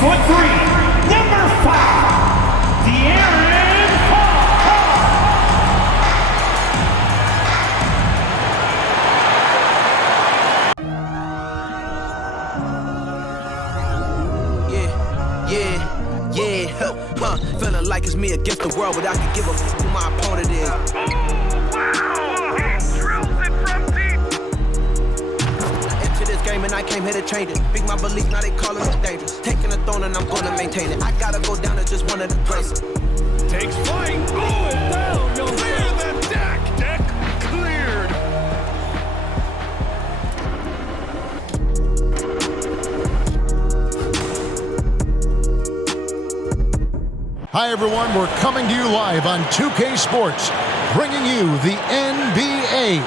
number 5, De'Aaron Fox. Feeling like it's me against the world, but I can give a f who my opponent is. This game and I came here to change it. Big my belief, now they calling me dangerous. Taking the throne and I'm gonna maintain it. I gotta go down to just one of the greats. Takes flight. Going down. Clear the deck. Deck cleared. Hi everyone, we're coming to you live on 2K Sports, bringing you the NBA.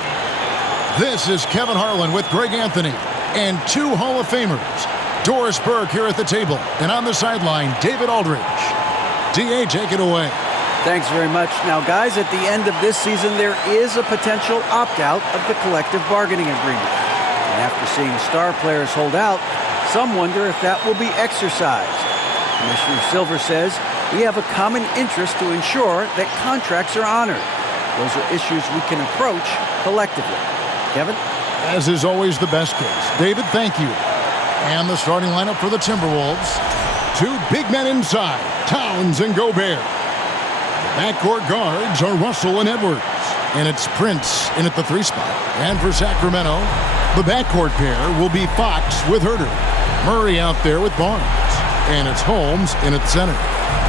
This is Kevin Harlan with Greg Anthony and 2 Hall of Famers, Doris Burke here at the table, and on the sideline, David Aldridge. DA, take it away. Thanks very much. Now, guys, at the end of this season, there is a potential opt-out of the collective bargaining agreement. And after seeing star players hold out, some wonder if that will be exercised. Commissioner Silver says we have a common interest to ensure that contracts are honored. Those are issues we can approach collectively. Kevin? As is always the best case. David, thank you. And the starting lineup for the Timberwolves. 2 big men inside, Towns and Gobert. Backcourt guards are Russell and Edwards. And it's Prince in at the 3 spot. And for Sacramento, the backcourt pair will be Fox with Herter. Murray out there with Barnes. And it's Holmes in at center.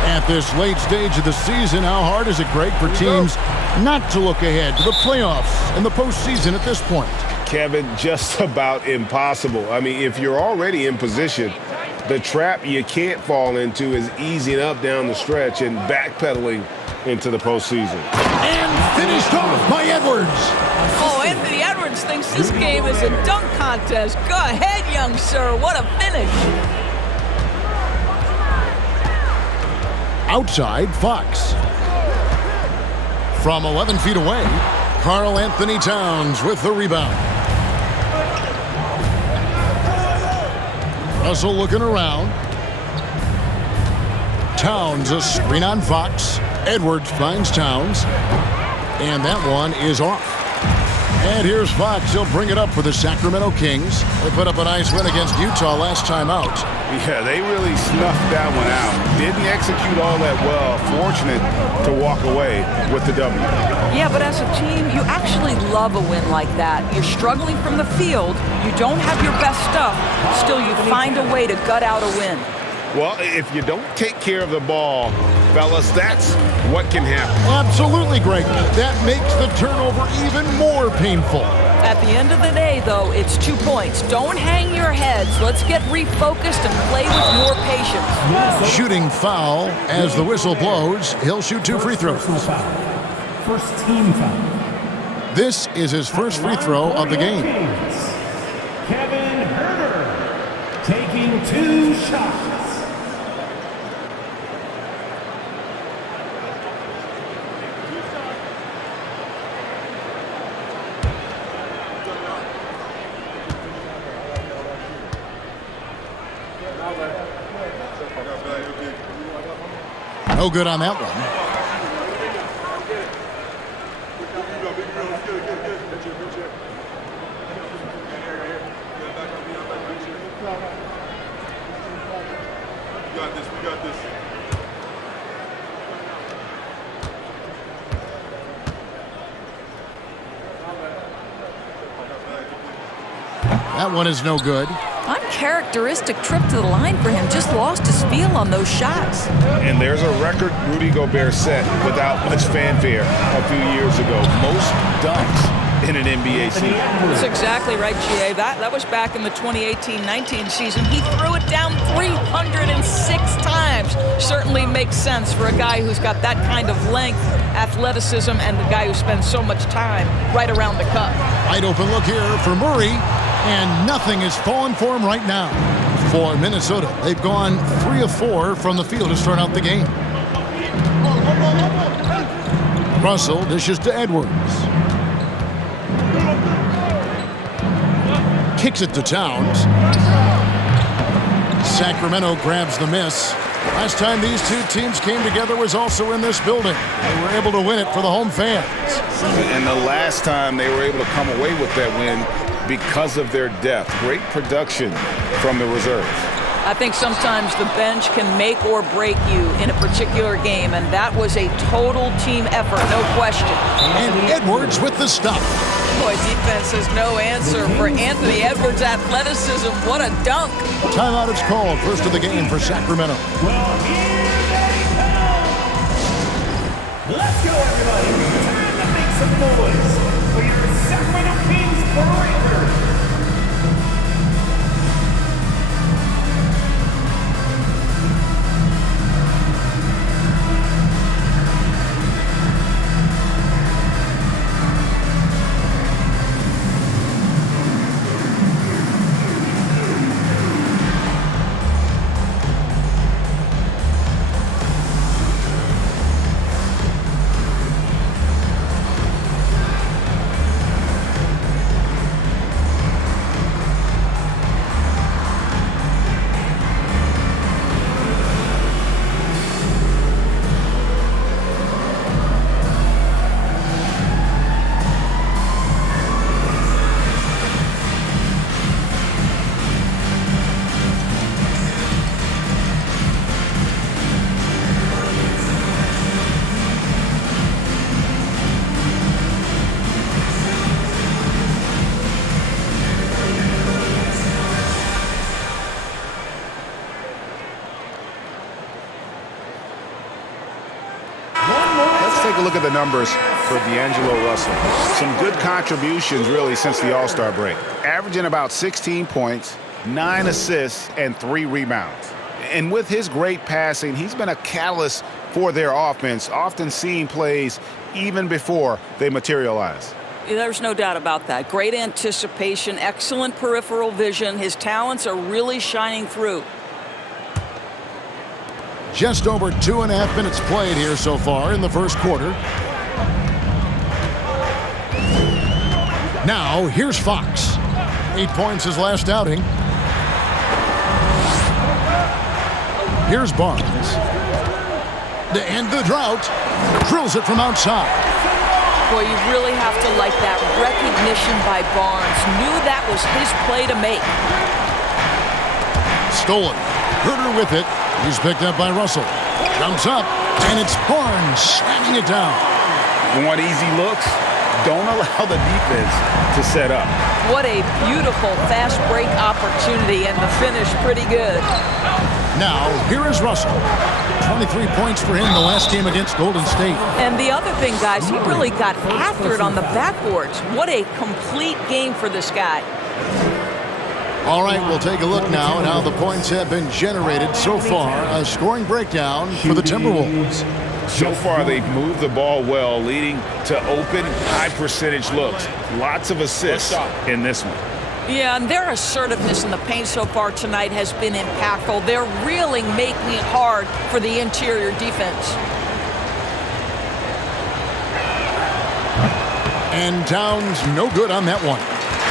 At this late stage of the season, how hard is it, Greg, for teams not to look ahead to the playoffs and the postseason at this point? Kevin, just about impossible. I mean, if you're already in position, the trap you can't fall into is easing up down the stretch and backpedaling into the postseason. And finished off by Edwards. Oh, Anthony Edwards thinks this game is a dunk contest. Go ahead, young sir. What a finish. Outside, Fox. From 11 feet away, Karl Anthony Towns with the rebound. Russell looking around. Towns a screen on Fox. Edwards finds Towns. And that one is off. And here's Fox. He'll bring it up for the Sacramento Kings. They put up a nice win against Utah last time out. Yeah, they really snuffed that one out. Didn't execute all that well. Fortunate to walk away with the W. Yeah, but as a team, you actually love a win like that. You're struggling from the field. You don't have your best stuff. Still, you find a way to gut out a win. Well, if you don't take care of the ball, fellas, that's what can happen. Absolutely, Greg. That makes the turnover even more painful. At the end of the day, though, it's 2 points. Don't hang your heads. Let's get refocused and play with more patience. Shooting foul as the whistle blows. He'll shoot 2 free throws. First team foul. This is his first free throw of the game. Kevin Herter taking 2 shots. No good on that one. We got this. That one is no good. Uncharacteristic trip to the line for him. Just lost his feel on those shots. And there's a record Rudy Gobert set without much fanfare a few years ago. Most dunks in an NBA season. That's exactly right, GA. That was back in the 2018-19 season. He threw it down 306 times. Certainly makes sense for a guy who's got that kind of length, athleticism, and the guy who spends so much time right around the cup. Wide open look here for Murray. And nothing is falling for him right now. For Minnesota, they've gone 3 of 4 from the field to start out the game. Russell dishes to Edwards. Kicks it to Towns. Sacramento grabs the miss. Last time these two teams came together was also in this building. They were able to win it for the home fans. And the last time they were able to come away with that win because of their depth. Great production from the reserves. I think sometimes the bench can make or break you in a particular game, and that was a total team effort, no question. And Edwards with the stop. Boy, defense has no answer for Anthony Edwards' athleticism. What a dunk. Timeout is called. First of the game for Sacramento. Well, here they come. Let's go, everybody. Time to make some noise for your Sacramento Kings Breakers. Take a look at the numbers for D'Angelo Russell. Some good contributions, really, since the All-Star break. Averaging about 16 points, 9 assists, and 3 rebounds. And with his great passing, he's been a catalyst for their offense, often seeing plays even before they materialize. There's no doubt about that. Great anticipation, excellent peripheral vision. His talents are really shining through. Just over 2.5 minutes played here so far in the first quarter. Now, here's Fox. 8 points his last outing. Here's Barnes. To end the drought, drills it from outside. Boy, you really have to like that recognition by Barnes. Knew that was his play to make. Stolen. Herter with it. He's picked up by Russell. Jumps up, and it's Barnes slamming it down. Want easy looks? Don't allow the defense to set up. What a beautiful fast break opportunity, and the finish pretty good. Now, here is Russell. 23 points for him the last game against Golden State. And the other thing, guys, he really got after it on the backboards. What a complete game for this guy. All right, we'll take a look now at how the points have been generated so far. A scoring breakdown for the Timberwolves. So far, they've moved the ball well, leading to open, high-percentage looks. Lots of assists in this one. Yeah, and their assertiveness in the paint so far tonight has been impactful. They're really making it hard for the interior defense. And Towns no good on that one.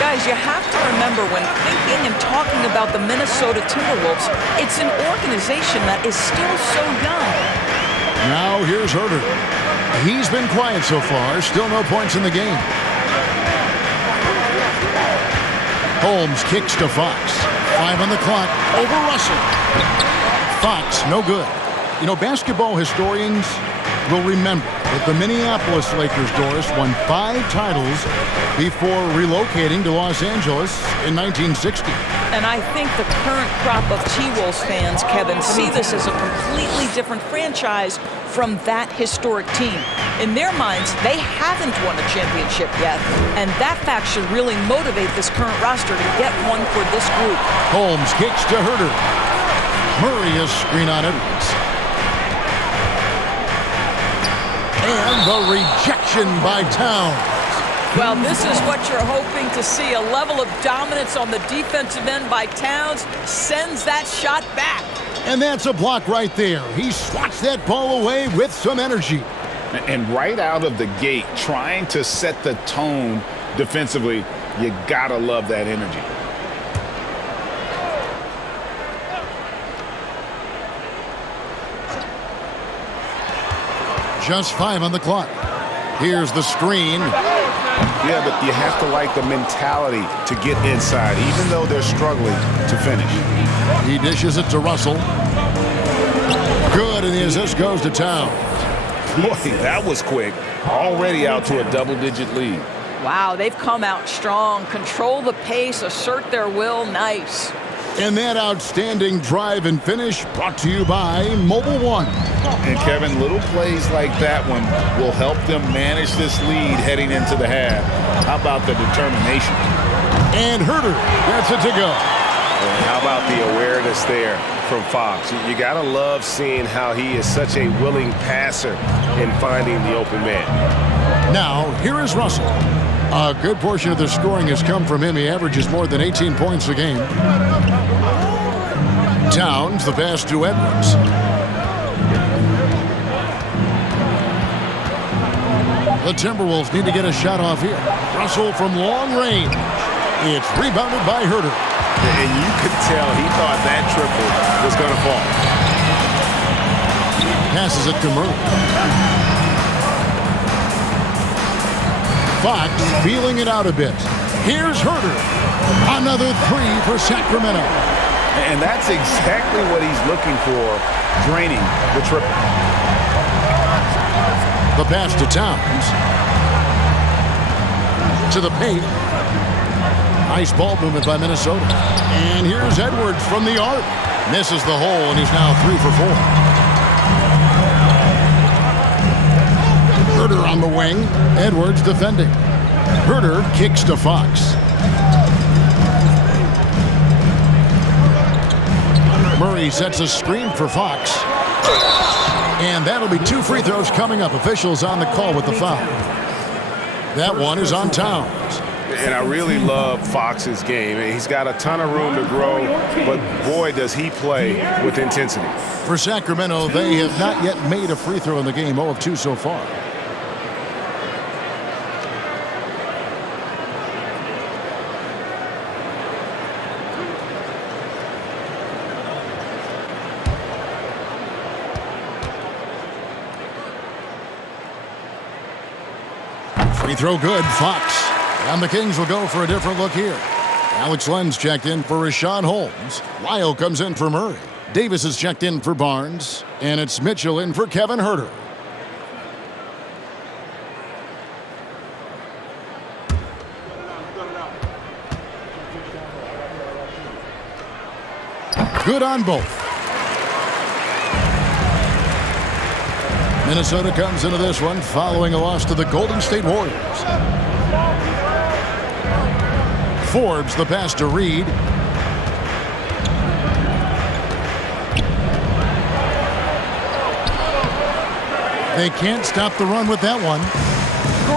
Guys, you have to remember when thinking and talking about the Minnesota Timberwolves, it's an organization that is still so young. Now here's Herter. He's been quiet so far. Still no points in the game. Holmes kicks to Fox. 5 on the clock. Over Russell. Fox, no good. You know, basketball historians will remember that the Minneapolis Lakers, Doris, won 5 titles before relocating to Los Angeles in 1960. And I think the current crop of T-Wolves fans, Kevin, see this as a completely different franchise from that historic team. In their minds, they haven't won a championship yet, and that fact should really motivate this current roster to get one for this group. Holmes kicks to Herter. Murray is screen on Edwards. And the rejection by Towns. Well, this is what you're hoping to see. A level of dominance on the defensive end by Towns sends that shot back. And that's a block right there. He swats that ball away with some energy. And right out of the gate, trying to set the tone defensively, you gotta love that energy. Just 5 on the clock. Here's the screen. Yeah, but you have to like the mentality to get inside, even though they're struggling to finish. He dishes it to Russell. Good, and the assist goes to Towns. Boy, that was quick. Already out to a double-digit lead. Wow, they've come out strong. Control the pace, assert their will. Nice. And that outstanding drive and finish brought to you by Mobile One. And Kevin, little plays like that one will help them manage this lead heading into the half. How about the determination? And Herter gets it to go. And how about the awareness there from Fox? You got to love seeing how he is such a willing passer in finding the open man. Now, here is Russell. A good portion of the scoring has come from him. He averages more than 18 points a game. Towns, the pass to Edwards. The Timberwolves need to get a shot off here. Russell from long range. It's rebounded by Herter. And you could tell he thought that triple was going to fall. Passes it to Murray. Fox feeling it out a bit. Here's Herter. Another 3 for Sacramento. And that's exactly what he's looking for, draining the triple. The pass to Towns. To the paint. Nice ball movement by Minnesota. And here's Edwards from the arc. Misses the hole, and he's now 3 for 4. Herter on the wing. Edwards defending. Herter kicks to Fox. Murray sets a screen for Fox. And that'll be 2 free throws coming up. Officials on the call with the foul. That one is on Towns. And I really love Fox's game. He's got a ton of room to grow, but boy, does he play with intensity. For Sacramento, they have not yet made a free throw in the game. 0 of 2 so far. Free throw good, Fox. And the Kings will go for a different look here. Alex Len's checked in for Rashawn Holmes. Lyle comes in for Murray. Davis is checked in for Barnes. And it's Mitchell in for Kevin Herter. Good on both. Minnesota comes into this one following a loss to the Golden State Warriors. Forbes the pass to Reed. They can't stop the run with that one.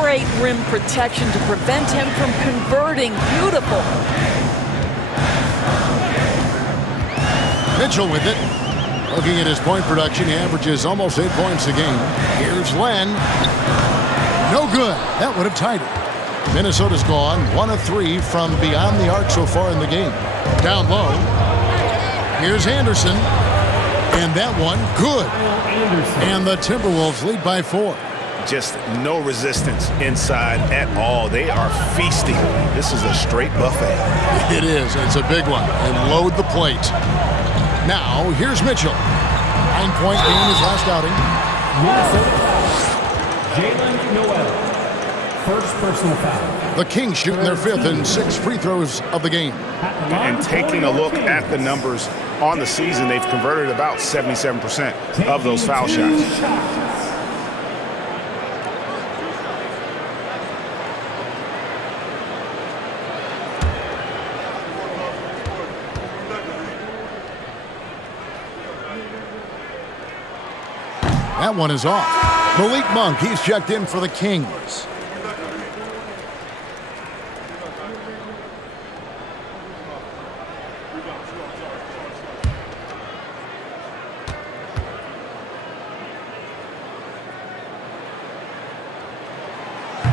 Great rim protection to prevent him from converting. Beautiful. Mitchell with it. Looking at his point production, he averages almost 8 points a game. Here's Len. No good. That would have tied it. Minnesota's gone 1 of 3 from beyond the arc so far in the game. Down low. Here's Anderson. And that one, good. And the Timberwolves lead by 4. Just no resistance inside at all. They are feasting. This is a straight buffet. It is. It's a big one. And load the plate. Now, here's Mitchell. 9-point game his last outing. Jalen Noel. First personal foul. The Kings shooting their 5th and 6 free throws of the game. And taking a look at the numbers on the season, they've converted about 77% of those foul shots. That one is off. Malik Monk, he's checked in for the Kings.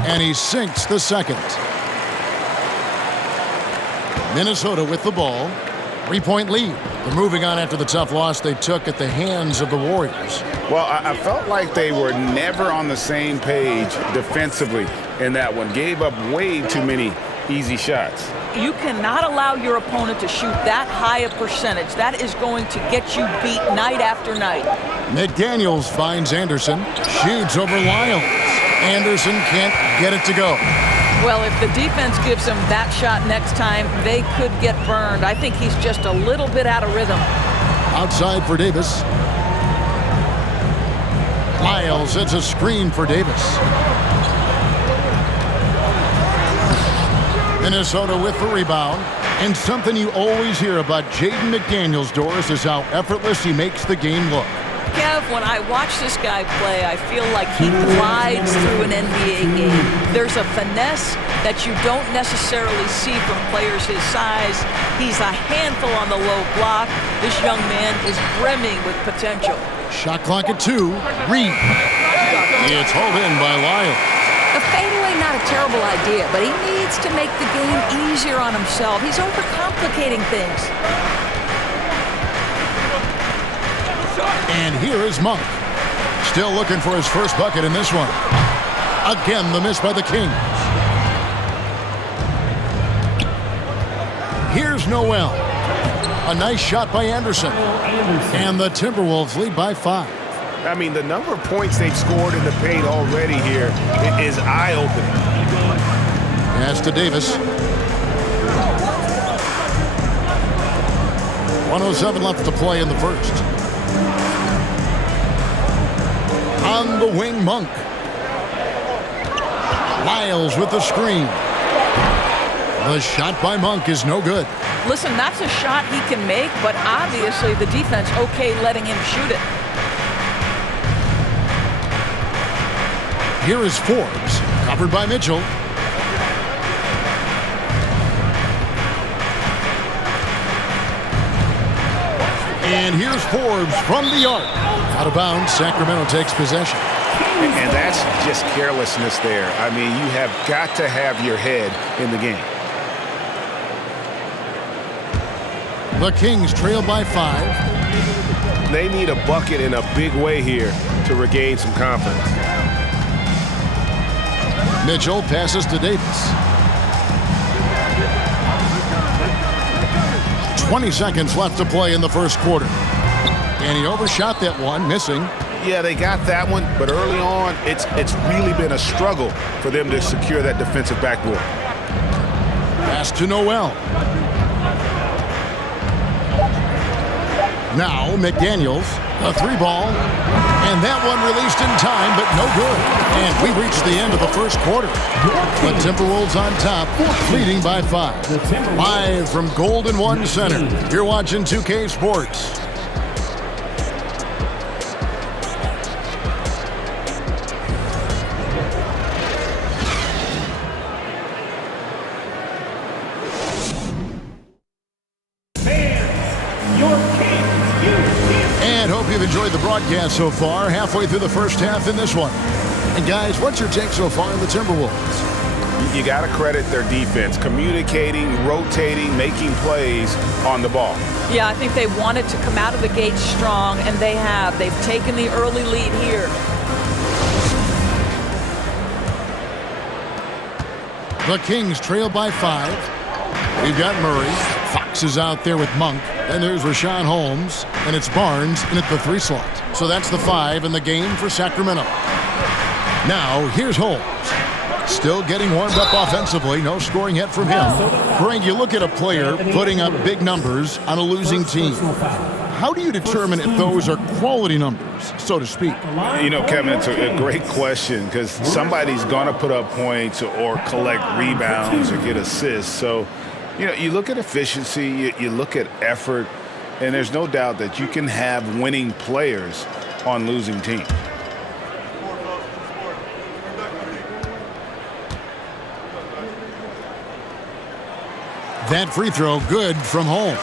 And he sinks the second. Minnesota with the ball. 3-point lead. They're moving on after the tough loss they took at the hands of the Warriors. Well, I felt like they were never on the same page defensively in that one. Gave up way too many easy shots. You cannot allow your opponent to shoot that high a percentage. That is going to get you beat night after night. McDaniels finds Anderson, shoots over Lyles. Anderson can't get it to go. Well, if the defense gives him that shot next time, they could get burned. I think he's just a little bit out of rhythm. Outside for Davis. Lyles hits a screen for Davis. Minnesota with the rebound. And something you always hear about Jaden McDaniels, Doris, is how effortless he makes the game look. Kev, when I watch this guy play, I feel like he glides through an NBA game. There's a finesse that you don't necessarily see from players his size. He's a handful on the low block. This young man is brimming with potential. Shot clock at 2. Reed. It's hauled in by Lyles. A fadeaway, not a terrible idea, but he needs to make the game easier on himself. He's overcomplicating things. And here is Monk. Still looking for his first bucket in this one. Again, the miss by the Kings. Here's Noel. A nice shot by Anderson. And the Timberwolves lead by 5. I mean, the number of points they've scored in the paint already here is eye-opening. Pass to Davis. 1:07 left to play in the first. On the wing, Monk. Lyles with the screen. The shot by Monk is no good. Listen, that's a shot he can make, but obviously the defense okay letting him shoot it. Here is Forbes, covered by Mitchell. And here's Forbes from the arc. Out of bounds, Sacramento takes possession. And that's just carelessness there. I mean, you have got to have your head in the game. The Kings trail by 5. They need a bucket in a big way here to regain some confidence. Mitchell passes to Davis. 20 seconds left to play in the first quarter. And he overshot that one, missing. Yeah, they got that one, but early on, it's really been a struggle for them to secure that defensive backboard. Pass to Noel. Now McDaniels, a 3-ball, and that one released in time, but no good. And we reached the end of the first quarter. The Timberwolves on top, leading by 5. Live from Golden One Center, you're watching 2K Sports. You've enjoyed the broadcast so far, halfway through the first half in this one. And guys, what's your take so far on the Timberwolves? You got to credit their defense, communicating, rotating, making plays on the ball. Yeah, I think they wanted to come out of the gate strong, and they have. They've taken the early lead here. The Kings trail by 5. We've got Murray. Fox is out there with Monk. And there's Rashawn Holmes. And it's Barnes in at the 3 slot. So that's the 5 in the game for Sacramento. Now, here's Holmes. Still getting warmed up offensively. No scoring yet from him. Greg, you look at a player putting up big numbers on a losing team. How do you determine if those are quality numbers, so to speak? You know, Kevin, it's a great question because somebody's going to put up points or collect rebounds or get assists. So, you know, you look at efficiency, you look at effort, and there's no doubt that you can have winning players on losing teams. That free throw good from Holmes.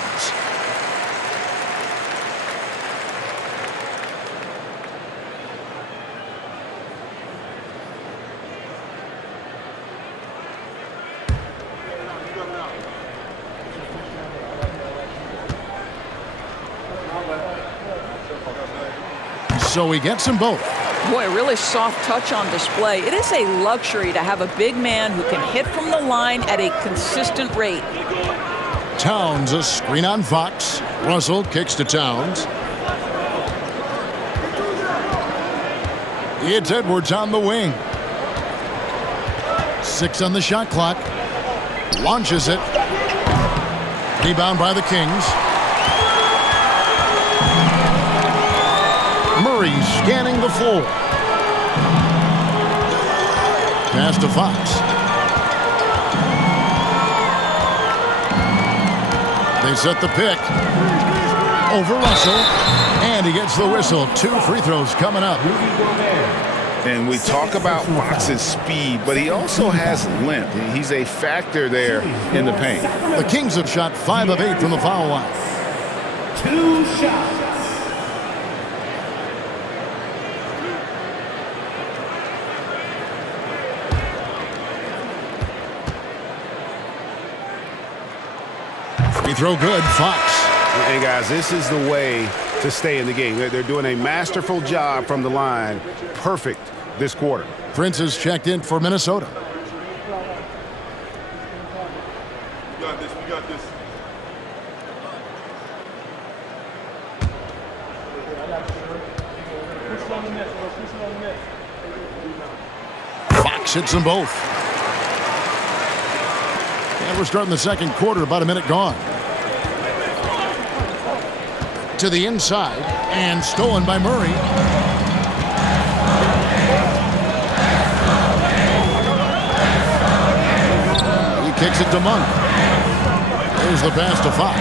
So he gets them both. Boy, really soft touch on display. It is a luxury to have a big man who can hit from the line at a consistent rate. Towns, a screen on Fox. Russell kicks to Towns. It's Edwards on the wing. 6 on the shot clock. Launches it. Rebound by the Kings. Murray scanning the floor. Pass to Fox. They set the pick. Over Russell. And he gets the whistle. 2 free throws coming up. And we talk about Fox's speed, but he also has length. He's a factor there in the paint. The Kings have shot 5 of 8 from the foul line. 2 shots. Free throw good, Fox. And guys, this is the way to stay in the game. They're doing a masterful job from the line. Perfect this quarter. Prince has checked in for Minnesota. We got this. We got this. Fox hits them both. And we're starting the second quarter, about a minute gone. To the inside, and stolen by Murray. He kicks it to Monk. There's the pass to Fox.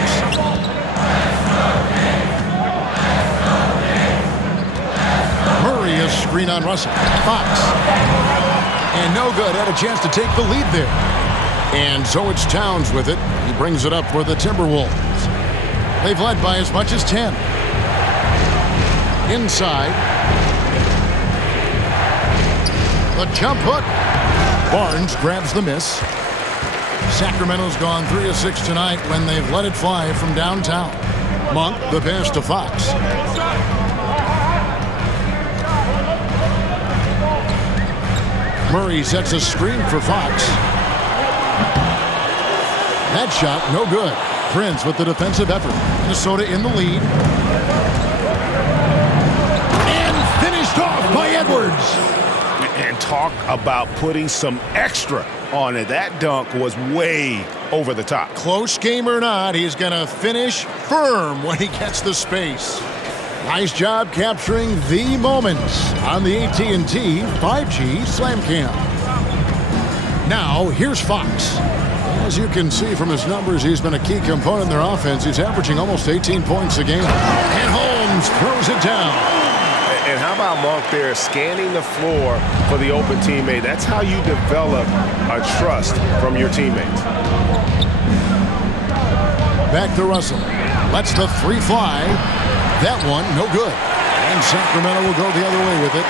Murray is screen on Russell. Fox. And no good. Had a chance to take the lead there. And so it's Towns with it. He brings it up for the Timberwolves. They've led by as much as 10. Inside. The jump hook. Barnes grabs the miss. Sacramento's gone 3 of 6 tonight when they've let it fly from downtown. Monk, the pass to Fox. Murray sets a screen for Fox. That shot, no good. Prince with the defensive effort. Minnesota in the lead. And finished off by Edwards. And talk about putting some extra on it. That dunk was way over the top. Close game or not, he's going to finish firm when he gets the space. Nice job capturing the moments on the AT&T 5G Slam Cam. Now, here's Fox. As you can see from his numbers, he's been a key component in their offense. He's averaging almost 18 points a game. And Holmes throws it down. And how about Monk there scanning the floor for the open teammate? That's how you develop a trust from your teammates. Back to Russell. Lets the 3 fly. That one, no good. And Sacramento will go the other way with it.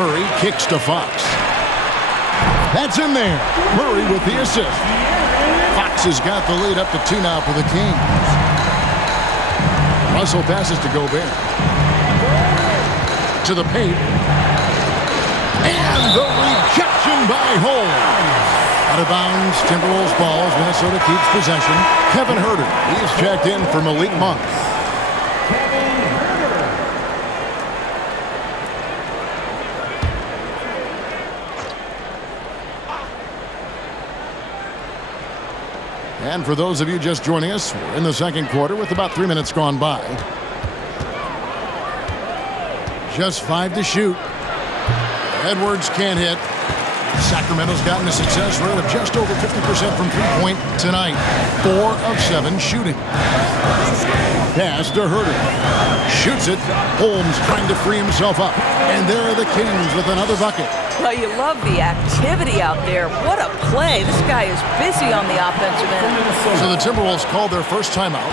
Murray kicks to Fox. That's in there. Murray with the assist. Fox has got the lead up to 2 now for the Kings. Russell passes to Gobert. To the paint. And the rejection by Holmes. Out of bounds, Timberwolves ball as Minnesota keeps possession. Kevin Huerter, he's checked in for Malik Monk. And for those of you just joining us, we're in the second quarter with about 3 minutes gone by. Just 5 to shoot. Edwards can't hit. Sacramento's gotten a success rate of just over 50% from three-point tonight. 4 of 7 shooting. Pass to Huerter. Shoots it. Holmes trying to free himself up. And there are the Kings with another bucket. Well, you love the activity out there. What a play. This guy is busy on the offensive end. So the Timberwolves called their first timeout.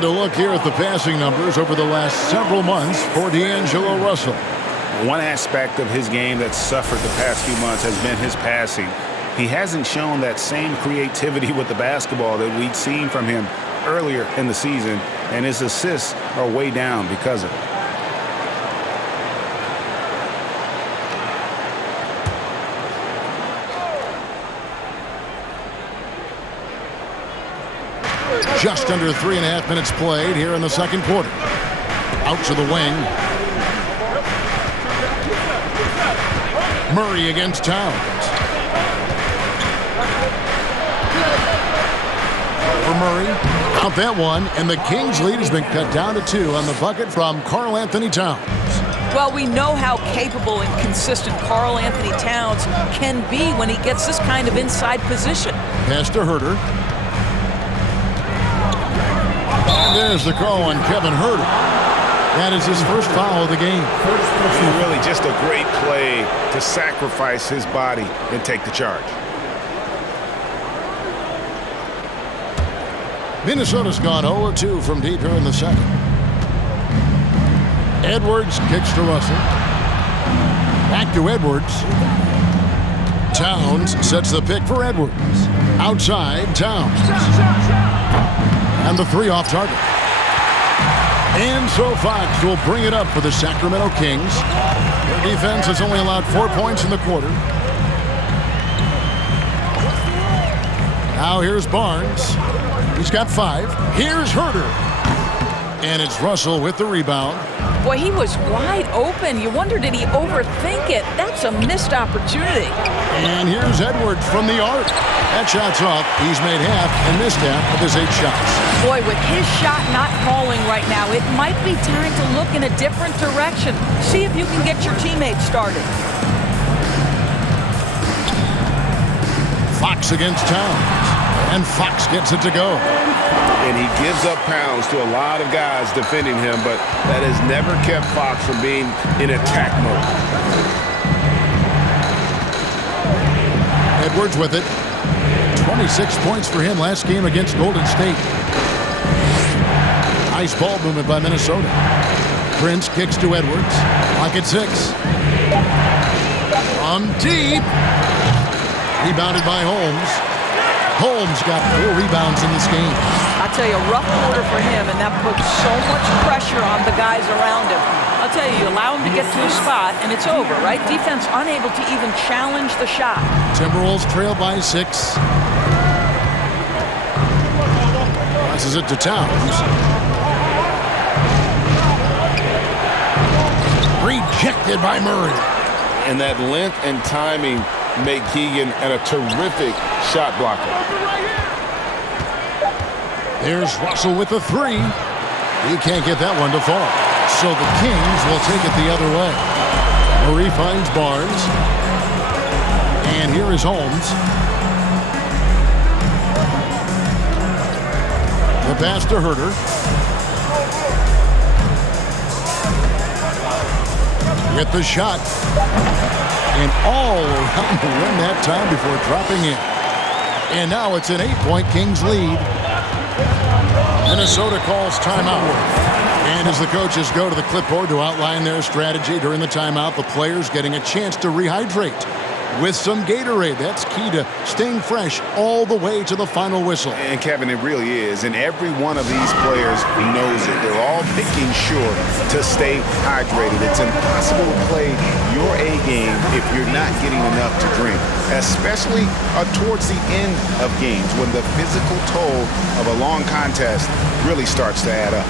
And a look here at the passing numbers over the last several months for D'Angelo Russell. One aspect of his game that's suffered the past few months has been his passing. He hasn't shown that same creativity with the basketball that we'd seen from him earlier in the season, and his assists are way down because of it. Just under 3.5 minutes played here in the second quarter. Out to the wing. Murray against Towns. For Murray, out that one, and the Kings' lead has been cut down to 2 on the bucket from Karl Anthony Towns. Well, we know how capable and consistent Karl Anthony Towns can be when he gets this kind of inside position. Pass to Herter. And there's the call on Kevin Herter. That is his first foul of the game. Really just a great play to sacrifice his body and take the charge. Minnesota's gone 0-2 from deep here in the second. Edwards kicks to Russell. Back to Edwards. Towns sets the pick for Edwards. Outside, Towns. And the 3 off target. And so Fox will bring it up for the Sacramento Kings. Their defense has only allowed 4 points in the quarter. Now here's Barnes. He's got 5. Here's Herter. And it's Russell with the rebound. Boy, he was wide open. You wonder, did he overthink it? That's a missed opportunity. And here's Edwards from the arc. That shot's off. He's made half and missed half of his 8 shots. Boy, with his shot not falling right now, it might be time to look in a different direction. See if you can get your teammates started. Fox against Towns. And Fox gets it to go. And he gives up pounds to a lot of guys defending him, but that has never kept Fox from being in attack mode. Edwards with it. 26 points for him last game against Golden State. Nice ball movement by Minnesota. Prince kicks to Edwards. Clock at 6. From deep. Rebounded by Holmes. Holmes got 4 rebounds in this game. I tell you, a rough quarter for him, and that puts so much pressure on the guys around him. I'll tell you, you allow him to get to a spot, and it's over, right? Defense unable to even challenge the shot. Timberwolves trail by 6. Passes it to Towns. Rejected by Murray. And that length and timing make Keegan a terrific shot blocker. There's Russell with the 3. He can't get that one to fall. So the Kings will take it the other way. Murray finds Barnes. And here is Holmes. The pass to Herter. With the shot. And all around the rim that time before dropping in. And now it's an 8-point Kings lead. Minnesota calls timeout. And as the coaches go to the clipboard to outline their strategy during the timeout, the players getting a chance to rehydrate with some Gatorade. That's key to staying fresh all the way to the final whistle. And Kevin, it really is. And every one of these players knows it. They're all making sure to stay hydrated. It's impossible to play your A game if you're not getting enough to drink, especially towards the end of games when the physical toll of a long contest really starts to add up.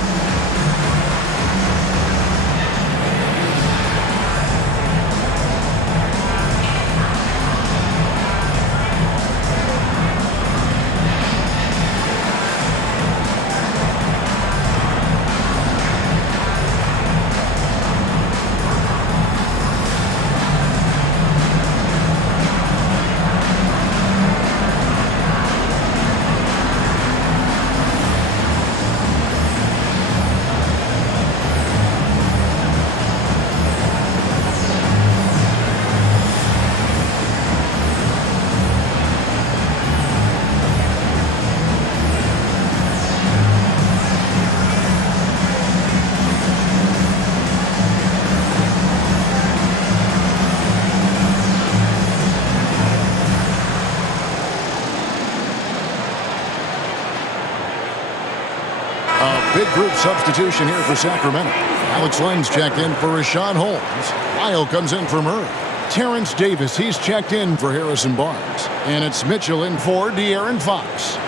big group substitution here for Sacramento. Alex Len's checked in for Rashawn Holmes. Lyle comes in for Murray. Terrence Davis, he's checked in for Harrison Barnes. And it's Mitchell in for De'Aaron Fox.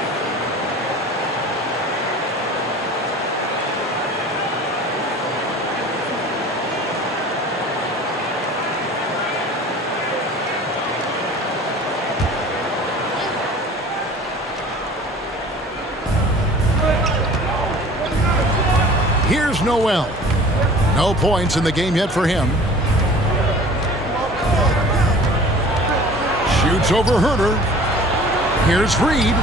Here's Noel. No points in the game yet for him. Shoots over Herter. Here's Reed.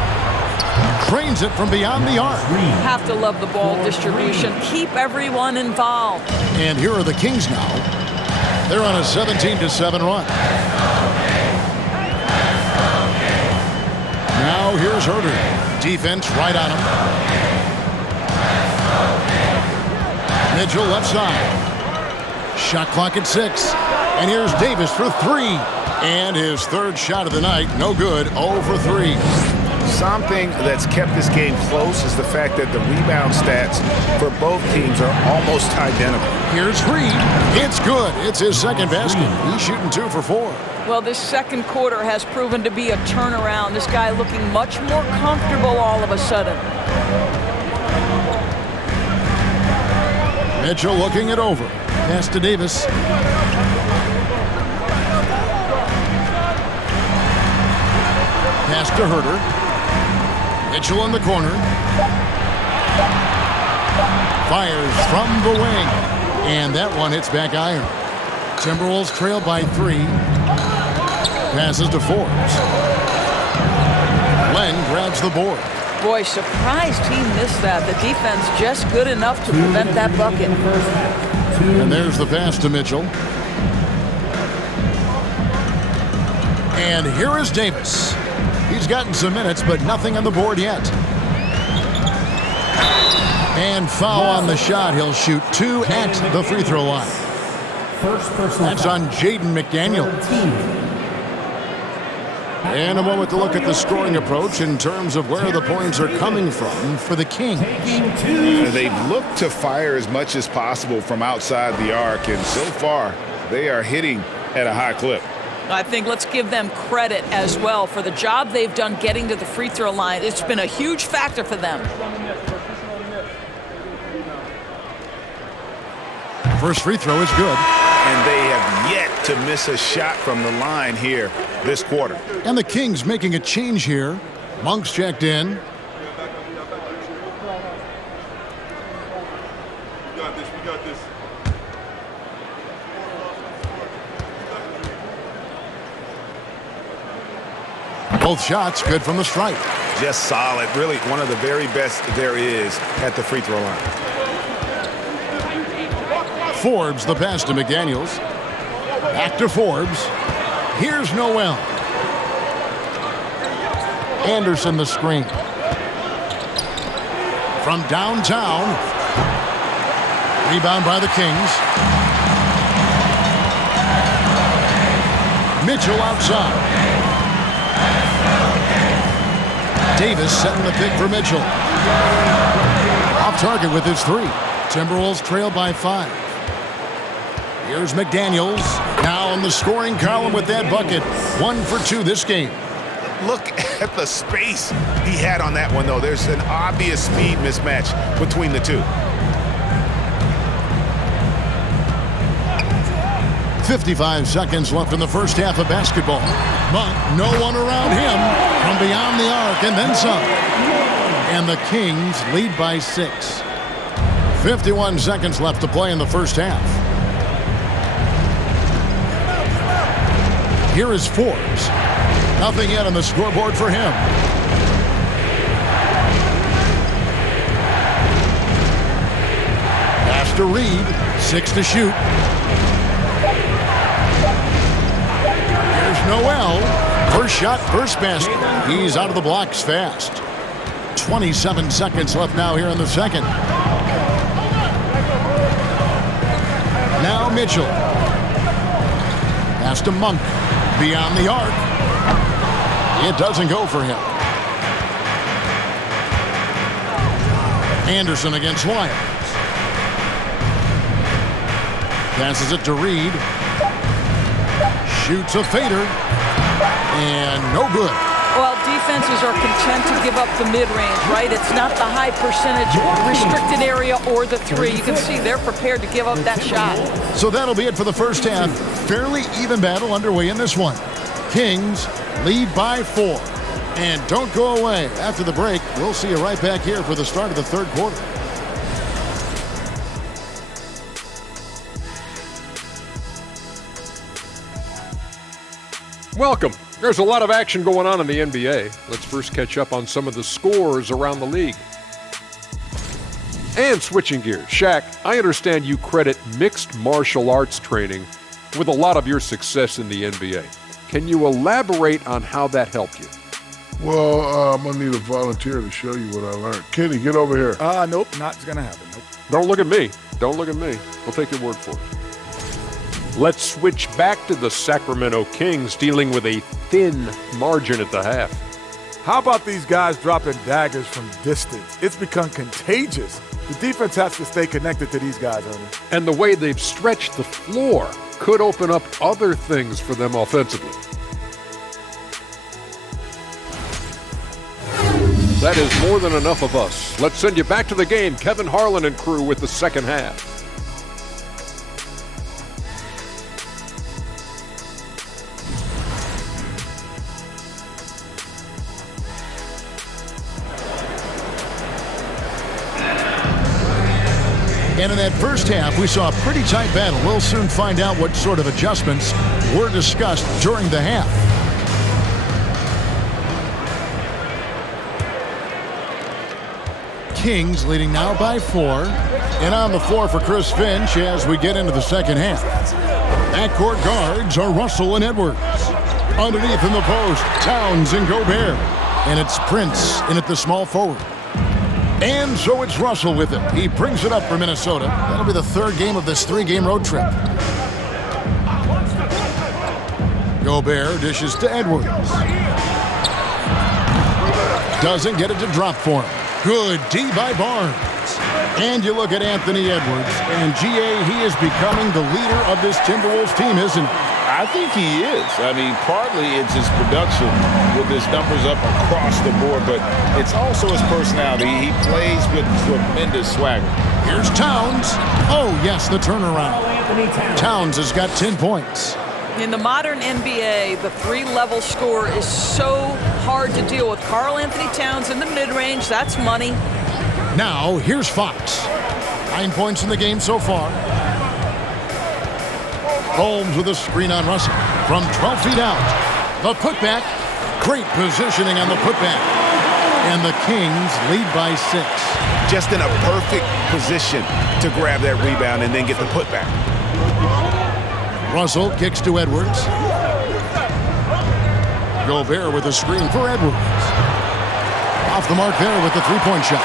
Trains it from beyond the arc. Have to love the ball distribution. Keep everyone involved. And here are the Kings now. They're on a 17-7 run. Now here's Herter. Defense right on him. Mitchell left side. Shot clock at 6. And here's Davis for 3. And his third shot of the night, no good, 0 for 3. Something that's kept this game close is the fact that the rebound stats for both teams are almost identical. Here's Reed. It's good. It's his second basket. He's shooting 2 for 4. Well, this second quarter has proven to be a turnaround. This guy looking much more comfortable all of a sudden. Mitchell looking it over. Pass to Davis. Pass to Herter. Mitchell in the corner. Fires from the wing. And that one hits back iron. Timberwolves trail by 3. Passes to Forbes. Len grabs the board. Boy, surprised he missed that. The defense just good enough to prevent that bucket. And there's the pass to Mitchell. And here is Davis. He's gotten some minutes, but nothing on the board yet. And foul on the shot. He'll shoot 2 at the free throw line. That's on Jaden McDaniel. And a moment to look at the scoring approach in terms of where the points are coming from for the Kings. They've looked to fire as much as possible from outside the arc, and so far they are hitting at a high clip. I think let's give them credit as well for the job they've done getting to the free throw line. It's been a huge factor for them. First free throw is good. And they have yet to miss a shot from the line here this quarter. And the Kings making a change here. Monk's checked in. We got this. We got this. Both shots good from the stripe. Just solid. Really one of the very best there is at the free throw line. Forbes the pass to McDaniels. Back to Forbes. Here's Noel. Anderson the screen. From downtown. Rebound by the Kings. Mitchell outside. Davis setting the pick for Mitchell. Off target with his 3. Timberwolves trail by 5. Here's McDaniels. Now in the scoring column with that bucket. 1 for 2 this game. Look at the space he had on that one, though. There's an obvious speed mismatch between the two. 55 seconds left in the first half of basketball. But no one around him from beyond the arc and then some. And the Kings lead by 6. 51 seconds left to play in the first half. Here is Forbes. Nothing yet on the scoreboard for him. Pass to Reed. 6 to shoot. Here's Noel. First shot, first basket. He's out of the blocks fast. 27 seconds left now here in the second. Now Mitchell. Pass to Monk. Beyond the arc. It doesn't go for him. Anderson against Lyons. Passes it to Reed. Shoots a fader. And no good. Well, defenses are content to give up the mid-range, right? It's not the high percentage restricted area or the three. You can see they're prepared to give up that shot. So that'll be it for the first half. Fairly even battle underway in this one. Kings lead by 4. And don't go away. After the break, we'll see you right back here for the start of the third quarter. Welcome. There's a lot of action going on in the NBA. Let's first catch up on some of the scores around the league. And switching gears, Shaq, I understand you credit mixed martial arts training with a lot of your success in the NBA. Can you elaborate on how that helped you? Well, I'm going to need a volunteer to show you what I learned. Kenny, get over here. Nope, not going to happen. Nope. Don't look at me. Don't look at me. We'll take your word for it. Let's switch back to the Sacramento Kings dealing with a thin margin at the half. How about these guys dropping daggers from distance? It's become contagious. The defense has to stay connected to these guys, Ernie. And the way they've stretched the floor could open up other things for them offensively. That is more than enough of us. Let's send you back to the game. Kevin Harlan and crew with the second half. And in that first half, we saw a pretty tight battle. We'll soon find out what sort of adjustments were discussed during the half. Kings leading now by 4. And on the floor for Chris Finch as we get into the second half. Backcourt guards are Russell and Edwards. Underneath in the post, Towns and Gobert. And it's Prince in at the small forward. And so it's Russell with it. He brings it up for Minnesota. That'll be the third game of this 3-game road trip. Gobert dishes to Edwards. Doesn't get it to drop for him. Good D by Barnes. And you look at Anthony Edwards, and GA, he is becoming the leader of this Timberwolves team, isn't he? I think he is. I mean, partly it's his production with his numbers up across the board, but it's also his personality. He plays with tremendous swagger. Here's Towns. Oh, yes, the turnaround. Towns has got 10 points. In the modern NBA, the 3-level score is so hard to deal with. Karl Anthony Towns in the mid-range, that's money. Now, here's Fox. 9 points in the game so far. Holmes with a screen on Russell from 12 feet out. The putback. Great positioning on the putback. And the Kings lead by 6. Just in a perfect position to grab that rebound and then get the putback. Russell kicks to Edwards. Gobert with a screen for Edwards. Off the mark there with the three-point shot.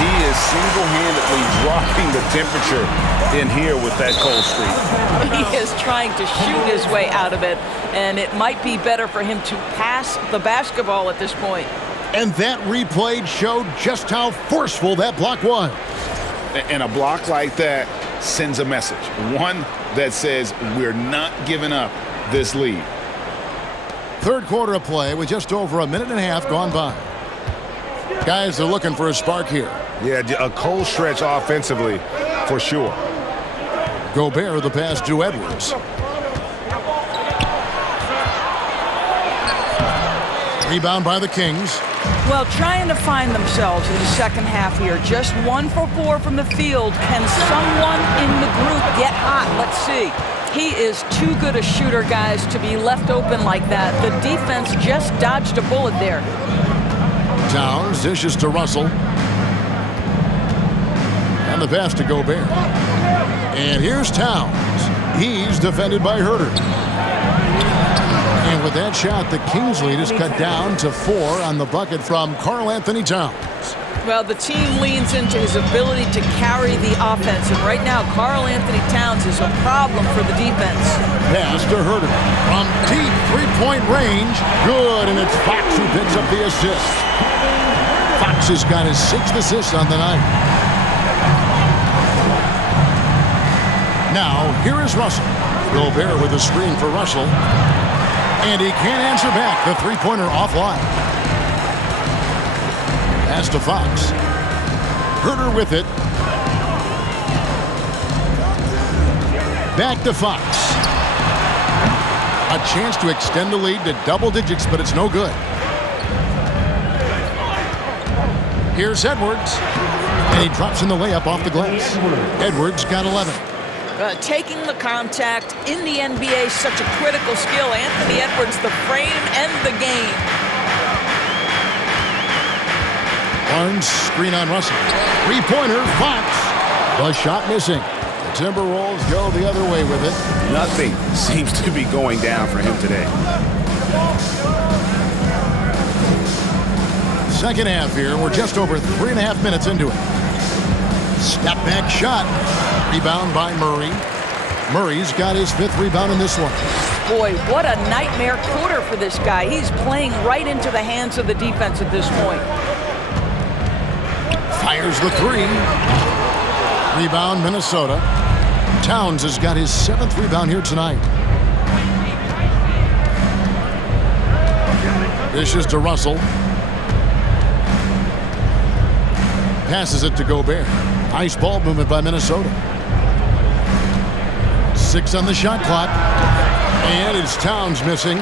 He is single-handedly dropping the temperature in here with that cold streak. He is trying to shoot his way out of it, and it might be better for him to pass the basketball at this point. And that replay showed just how forceful that block was. And a block like that sends a message. One that says we're not giving up this lead. Third quarter of play with just over a minute and a half gone by. Guys are looking for a spark here. Yeah, a cold stretch offensively for sure. Gobert the pass to Edwards. Rebound by the Kings. Well, trying to find themselves in the second half here. Just 1 for 4 from the field. Can someone in the group get hot? Let's see. He is too good a shooter, guys, to be left open like that. The defense just dodged a bullet there. Towns dishes to Russell. And the pass to Gobert. And here's Towns. He's defended by Herter. And with that shot, the Kings lead is cut down to 4 on the bucket from Karl Anthony Towns. Well, the team leans into his ability to carry the offense. And right now, Karl Anthony Towns is a problem for the defense. Pass to Herter. From deep three-point range. Good, and it's Fox who picks up the assist. Fox Fox has got his 6th assist on the night. Now, here is Russell. Gobert with a screen for Russell. And he can't answer back. The three-pointer offline. Pass to Fox. Herter with it. Back to Fox. A chance to extend the lead to double digits, but it's no good. Here's Edwards. And he drops in the layup off the glass. Edwards got 11. Taking the contact in the NBA is such a critical skill. Anthony Edwards, the frame and the game. Barnes, screen on Russell. Three-pointer, Fox. The shot missing. The Timberwolves go the other way with it. Nothing seems to be going down for him today. Second half here. We're just over 3.5 minutes into it. Step back shot. Rebound by Murray. Murray's got his 5th rebound in this one. Boy, what a nightmare quarter for this guy. He's playing right into the hands of the defense at this point. Fires the 3. Rebound, Minnesota. Towns has got his 7th rebound here tonight. Dishes to Russell. Passes it to Gobert. Nice ball movement by Minnesota. 6 on the shot clock. And it's Towns missing.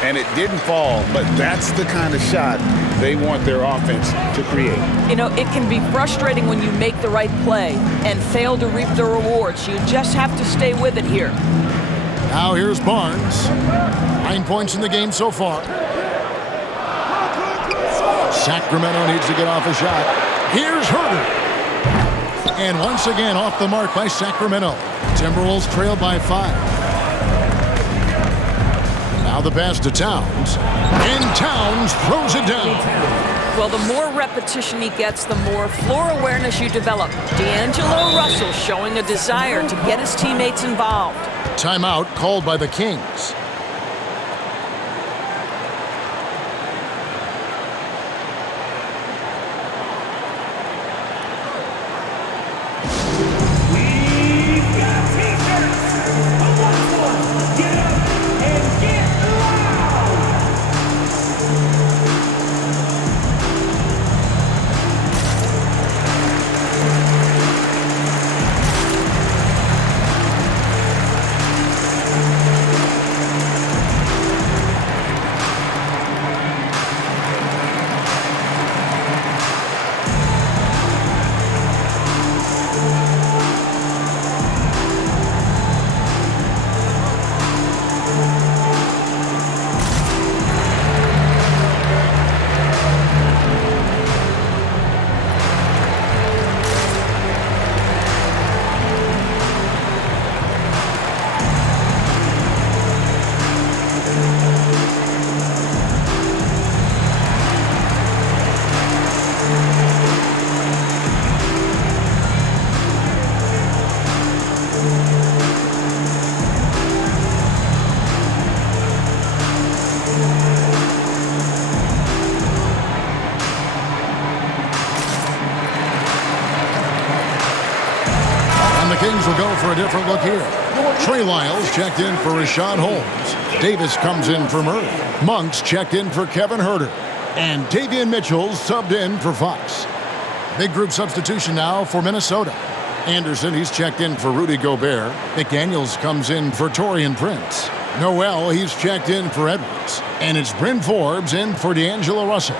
And it didn't fall, but that's the kind of shot they want their offense to create. You know, it can be frustrating when you make the right play and fail to reap the rewards. You just have to stay with it here. Now here's Barnes. 9 points in the game so far. Sacramento needs to get off a shot. Here's Herter. And once again off the mark by Sacramento. Timberwolves trail by 5. Now the pass to Towns. And Towns throws it down. Well, the more repetition he gets, the more floor awareness you develop. D'Angelo Russell showing a desire to get his teammates involved. Timeout called by the Kings. Kings will go for a different look here. Trey Lyles checked in for Rashawn Holmes. Davis comes in for Murray. Monks checked in for Kevin Herter. And Davion Mitchell subbed in for Fox. Big group substitution now for Minnesota. Anderson, he's checked in for Rudy Gobert. McDaniels comes in for Taurean Prince. Noel, he's checked in for Edwards. And it's Bryn Forbes in for D'Angelo Russell.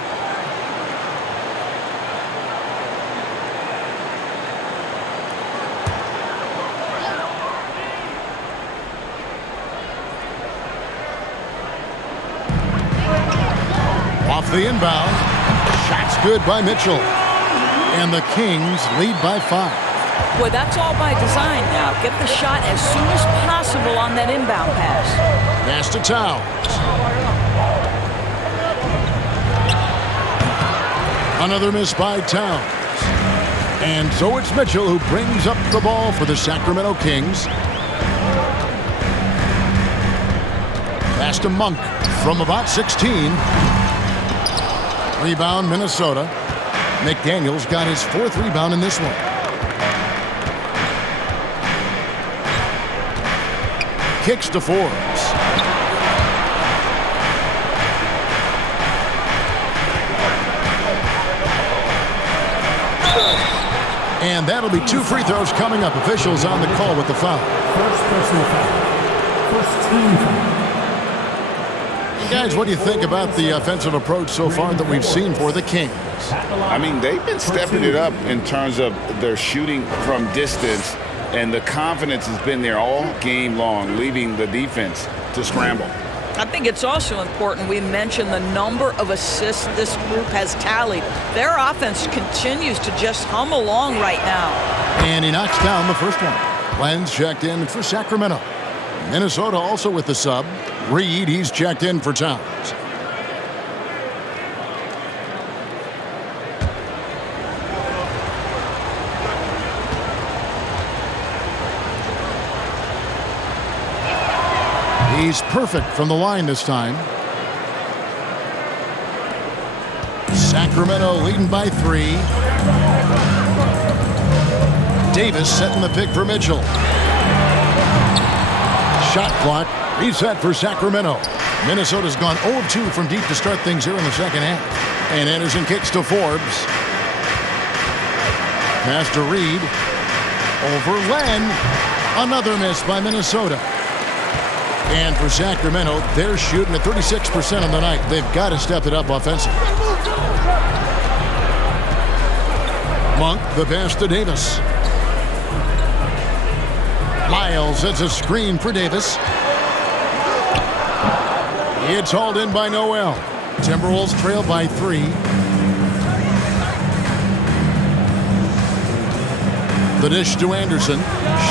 Off the inbound. Shot's good by Mitchell. And the Kings lead by 5. Boy, that's all by design now. Get the shot as soon as possible on that inbound pass. Pass to Towns. Another miss by Towns. And so it's Mitchell who brings up the ball for the Sacramento Kings. Pass to Monk from about 16. Rebound, Minnesota. McDaniels got his 4th rebound in this one. Kicks to Forbes. And that'll be 2 free throws coming up. Officials on the call with the foul. First personal foul. First team foul. Guys, what do you think about the offensive approach so far that we've seen for the Kings? I mean, they've been stepping it up in terms of their shooting from distance, and the confidence has been there all game long, leaving the defense to scramble. I think it's also important we mention the number of assists this group has tallied. Their offense continues to just hum along right now. And he knocks down the first one. Lenz checked in for Sacramento. Minnesota also with the sub. Reed, he's checked in for Towns. He's perfect from the line this time. Sacramento leading by 3. Davis setting the pick for Mitchell. Shot clock reset for Sacramento. Minnesota's gone 0-2 from deep to start things here in the second half. And Anderson kicks to Forbes. Pass to Reed. Over Len. Another miss by Minnesota. And for Sacramento, they're shooting at 36% on the night. They've got to step it up offensively. Monk, the pass to Davis. Miles sets a screen for Davis. It's hauled in by Noel. Timberwolves trail by 3. The dish to Anderson.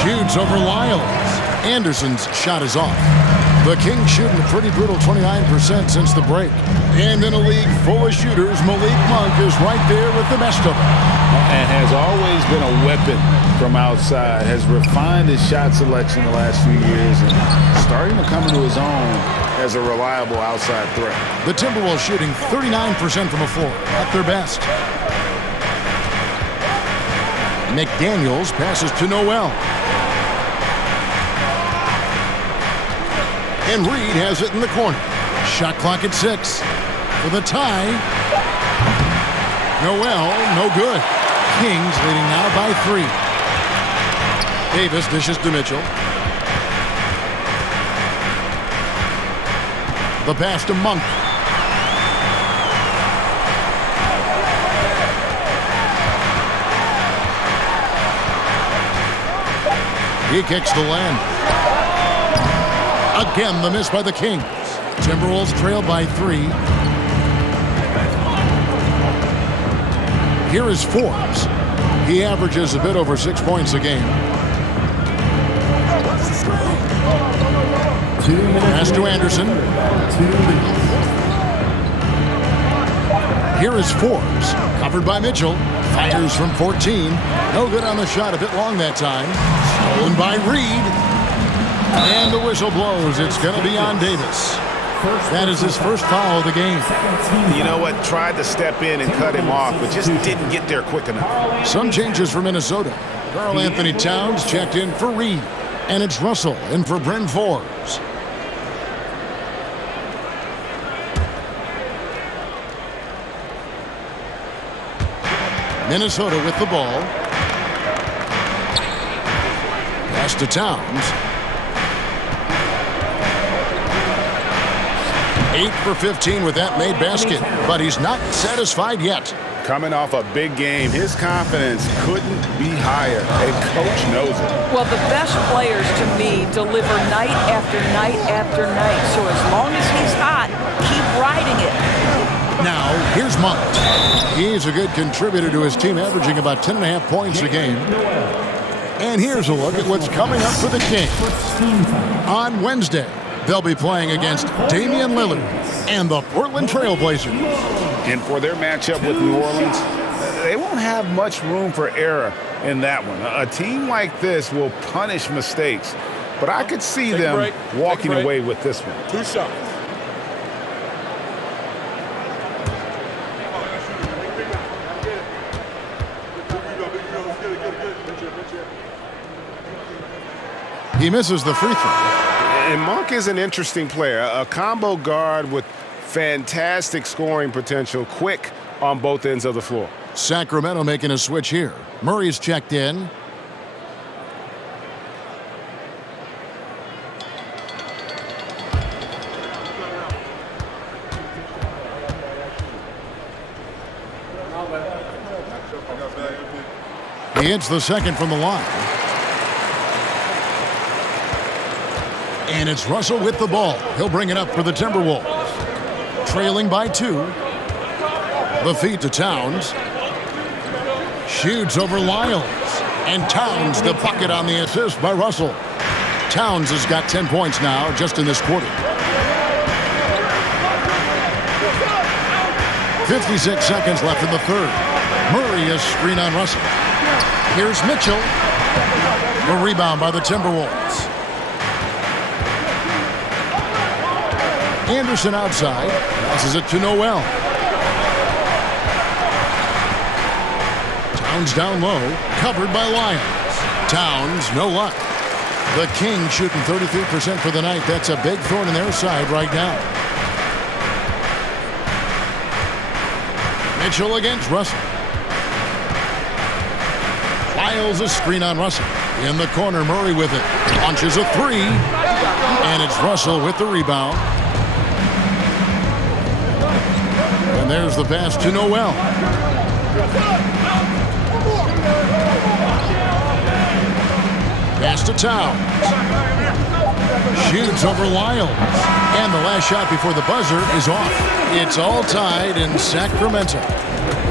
Shoots over Lyles. Anderson's shot is off. The Kings shooting a pretty brutal 29% since the break. And in a league full of shooters, Malik Monk is right there with the best of them. And has always been a weapon from outside. Has refined his shot selection the last few years and starting to come into his own as a reliable outside threat. The Timberwolves shooting 39% from the floor at their best. McDaniels passes to Noel. And Reed has it in the corner. Shot clock at 6. For the tie. Noel, no good. Kings leading now by 3. Davis dishes to Mitchell. The pass to Monk. He kicks to Len. Again, the miss by the Kings. Timberwolves trail by 3. Here is Forbes. He averages a bit over 6 points a game. Pass to Anderson. Here is Forbes. Covered by Mitchell. Fires from 14. No good on the shot. A bit long that time. Stolen by Reed. And the whistle blows. It's going to be on Davis. That is his first foul of the game. You know what? Tried to step in and cut him off, but just didn't get there quick enough. Some changes for Minnesota. Karl Anthony Towns checked in for Reed. And it's Russell in for Bryn Forbes. Minnesota with the ball. Pass to Towns. 8 for 15 with that made basket, but he's not satisfied yet. Coming off a big game, his confidence couldn't be higher, and coach knows it. Well, the best players to me deliver night after night after night. So as long as he's hot, keep riding it. Now, here's Monk. He's a good contributor to his team, averaging about 10.5 points a game. And here's a look at what's coming up for the Kings. On Wednesday, they'll be playing against Damian Lillard and the Portland Trail Blazers. And for their matchup with New Orleans, they won't have much room for error in that one. A team like this will punish mistakes, but I could see them walking away with this one. 2 shots. He misses the free throw. And Monk is an interesting player, a combo guard with fantastic scoring potential, quick on both ends of the floor. Sacramento making a switch here. Murray's checked in. He hits the second from the line. And it's Russell with the ball. He'll bring it up for the Timberwolves. Trailing by 2. The feed to Towns. Shoots over Lyles. And Towns the bucket on the assist by Russell. Towns has got 10 points now just in this quarter. 56 seconds left in the third. Murray is screen on Russell. Here's Mitchell. The rebound by the Timberwolves. Anderson outside. Passes it to Noel. Towns down low. Covered by Lyons. Towns, no luck. The Kings shooting 33% for the night. That's a big thorn in their side right now. Mitchell against Russell. Lyles a screen on Russell. In the corner, Murray with it. Launches a three. And it's Russell with the rebound. And there's the pass to Noel. Pass to Towns. Shoots over Lyles. And the last shot before the buzzer is off. It's all tied in Sacramento.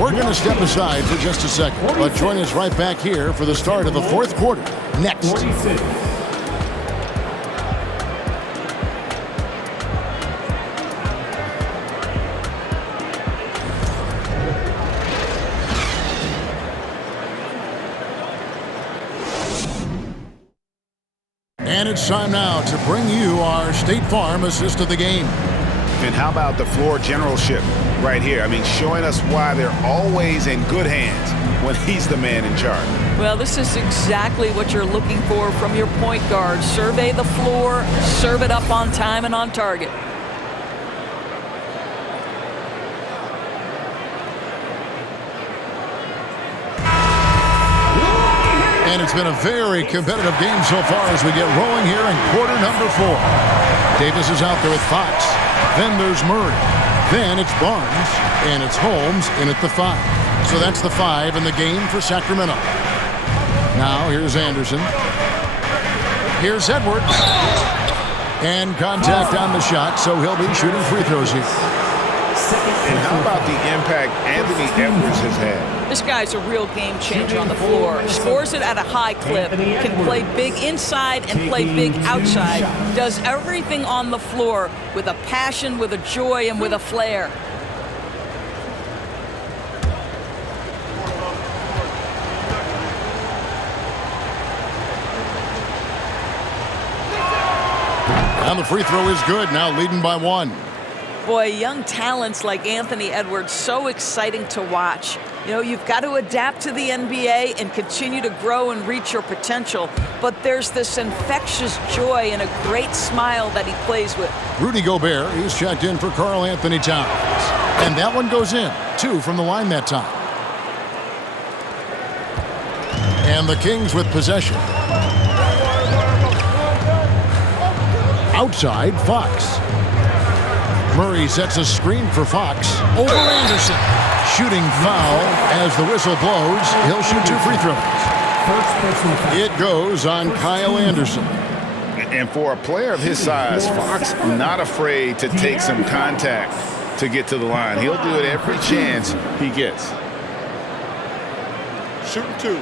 We're going to step aside for just a second, but join us right back here for the start of the fourth quarter. Next. 46. And it's time now to bring you our State Farm assist of the game. And how about the floor generalship right here? I mean, showing us why they're always in good hands when he's the man in charge. Well, this is exactly what you're looking for from your point guard. Survey the floor, serve it up on time and on target. And it's been a very competitive game so far as we get rolling here in quarter number 4. Davis is out there with Fox. Then there's Murray. Then it's Barnes. And it's Holmes in at the 5. So that's the 5 in the game for Sacramento. Now here's Anderson. Here's Edwards. And contact on the shot, so he'll be shooting free throws here. And how about the impact Anthony Edwards has had? This guy's a real game changer on the floor. Scores it at a high clip, can play big inside and play big outside. Does everything on the floor with a passion, with a joy, and with a flair. And the free throw is good, now leading by 1. Boy, young talents like Anthony Edwards, so exciting to watch. You know, you've got to adapt to the NBA and continue to grow and reach your potential. But there's this infectious joy and a great smile that he plays with. Rudy Gobert, he's checked in for Karl Anthony Towns. And that one goes in. 2 from the line that time. And the Kings with possession. Outside, Fox. Murray sets a screen for Fox. Over Anderson. Shooting foul as the whistle blows. He'll shoot 2 free throws. It goes on Kyle Anderson. And for a player of his size, Fox not afraid to take some contact to get to the line. He'll do it every chance he gets. Shooting 2.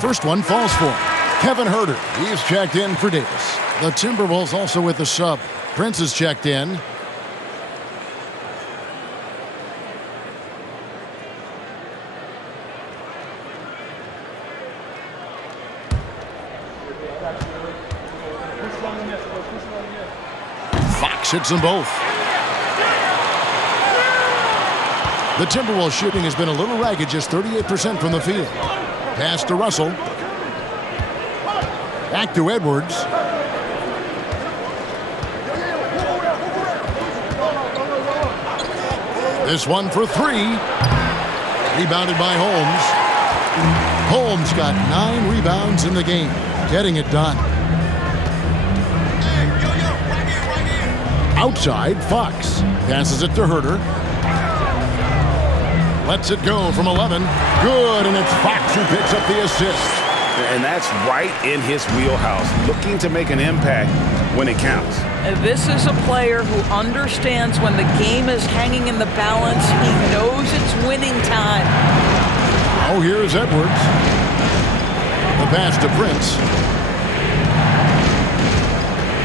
First one falls for him. Kevin Huerter, he's checked in for Davis. The Timberwolves also with the sub. Prince is checked in. Fox hits them both. The Timberwolves shooting has been a little ragged, just 38% from the field. Pass to Russell. Back to Edwards. This one for three. Rebounded by Holmes. Holmes got 9 rebounds in the game, getting it done. Outside, Fox passes it to Herter. Lets it go from 11. Good, and it's Fox who picks up the assist. And that's right in his wheelhouse, looking to make an impact when it counts. This is a player who understands when the game is hanging in the balance. He knows it's winning time. Oh, here's Edwards. The pass to Prince.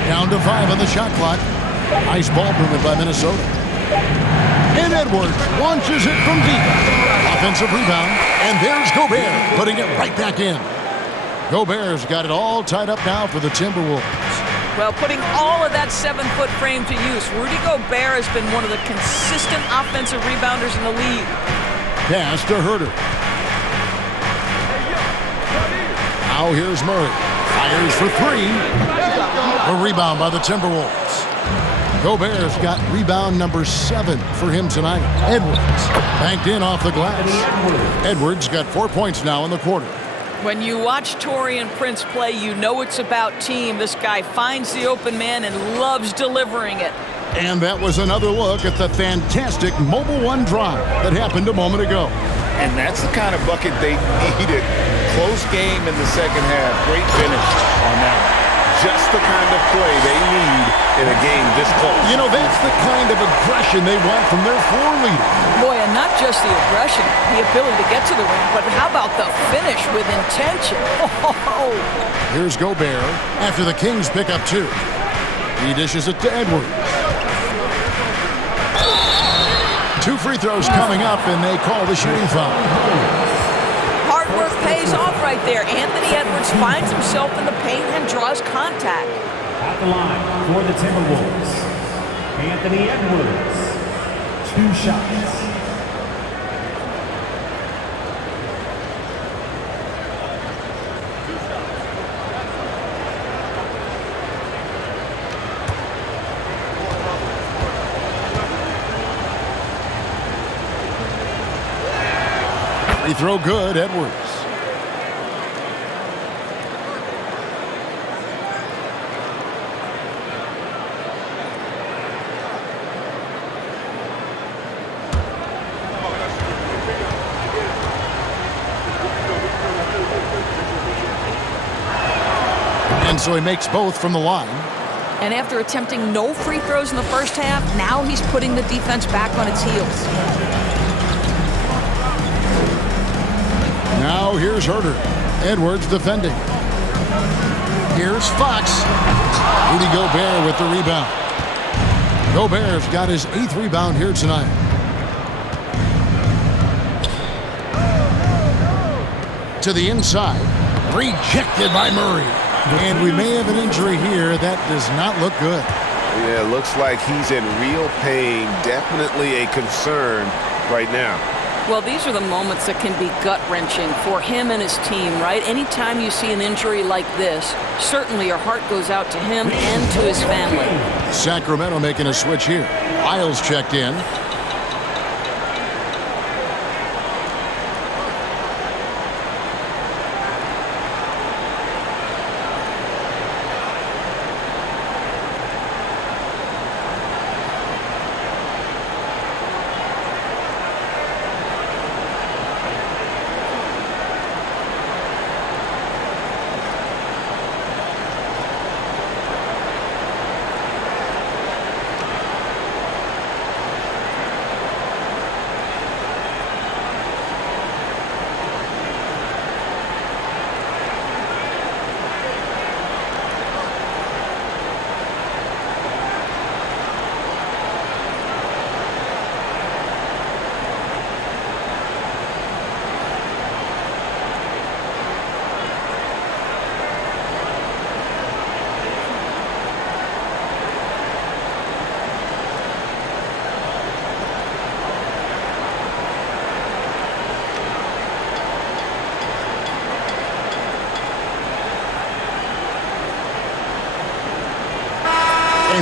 Down to 5 on the shot clock. Nice ball movement by Minnesota. And Edwards launches it from deep. Offensive rebound. And there's Gobert putting it right back in. Gobert's got it all tied up now for the Timberwolves. Well, putting all of that 7-foot frame to use, Rudy Gobert has been one of the consistent offensive rebounders in the league. Pass to Herter. Now here's Murray. Fires for 3. A rebound by the Timberwolves. Gobert's got rebound number 7 for him tonight. Edwards banked in off the glass. Edwards got 4 points now in the quarter. When you watch Taurean Prince play, you know it's about team. This guy finds the open man and loves delivering it. And that was another look at the fantastic Mobile One drive that happened a moment ago. And that's the kind of bucket they needed. Close game in the second half. Great finish on that. Just the kind of play they need in a game this close. You know, that's the kind of aggression they want from their floor leader. Boy, and not just the aggression, the ability to get to the ring, but how about the finish with intention? Oh. Here's Gobert after the Kings pick up 2. He dishes it to Edwards. 2 free throws coming up, and they call the shooting foul. Hard work pays off right there. Anthony Edwards finds himself in the paint and draws contact. At the line for the Timberwolves, Anthony Edwards. 2 shots. Free throw good, Edwards. And so he makes both from the line. And after attempting no free throws in the first half, now he's putting the defense back on its heels. Now here's Herter. Edwards defending. Here's Fox. Rudy Gobert with the rebound. Gobert's got his 8th rebound here tonight. To the inside. Rejected by Murray. And we may have an injury here. That does not look good. Yeah, it looks like he's in real pain. Definitely a concern right now. Well, these are the moments that can be gut-wrenching for him and his team, right? Anytime you see an injury like this, certainly your heart goes out to him and to his family. Sacramento making a switch here. Isles checked in.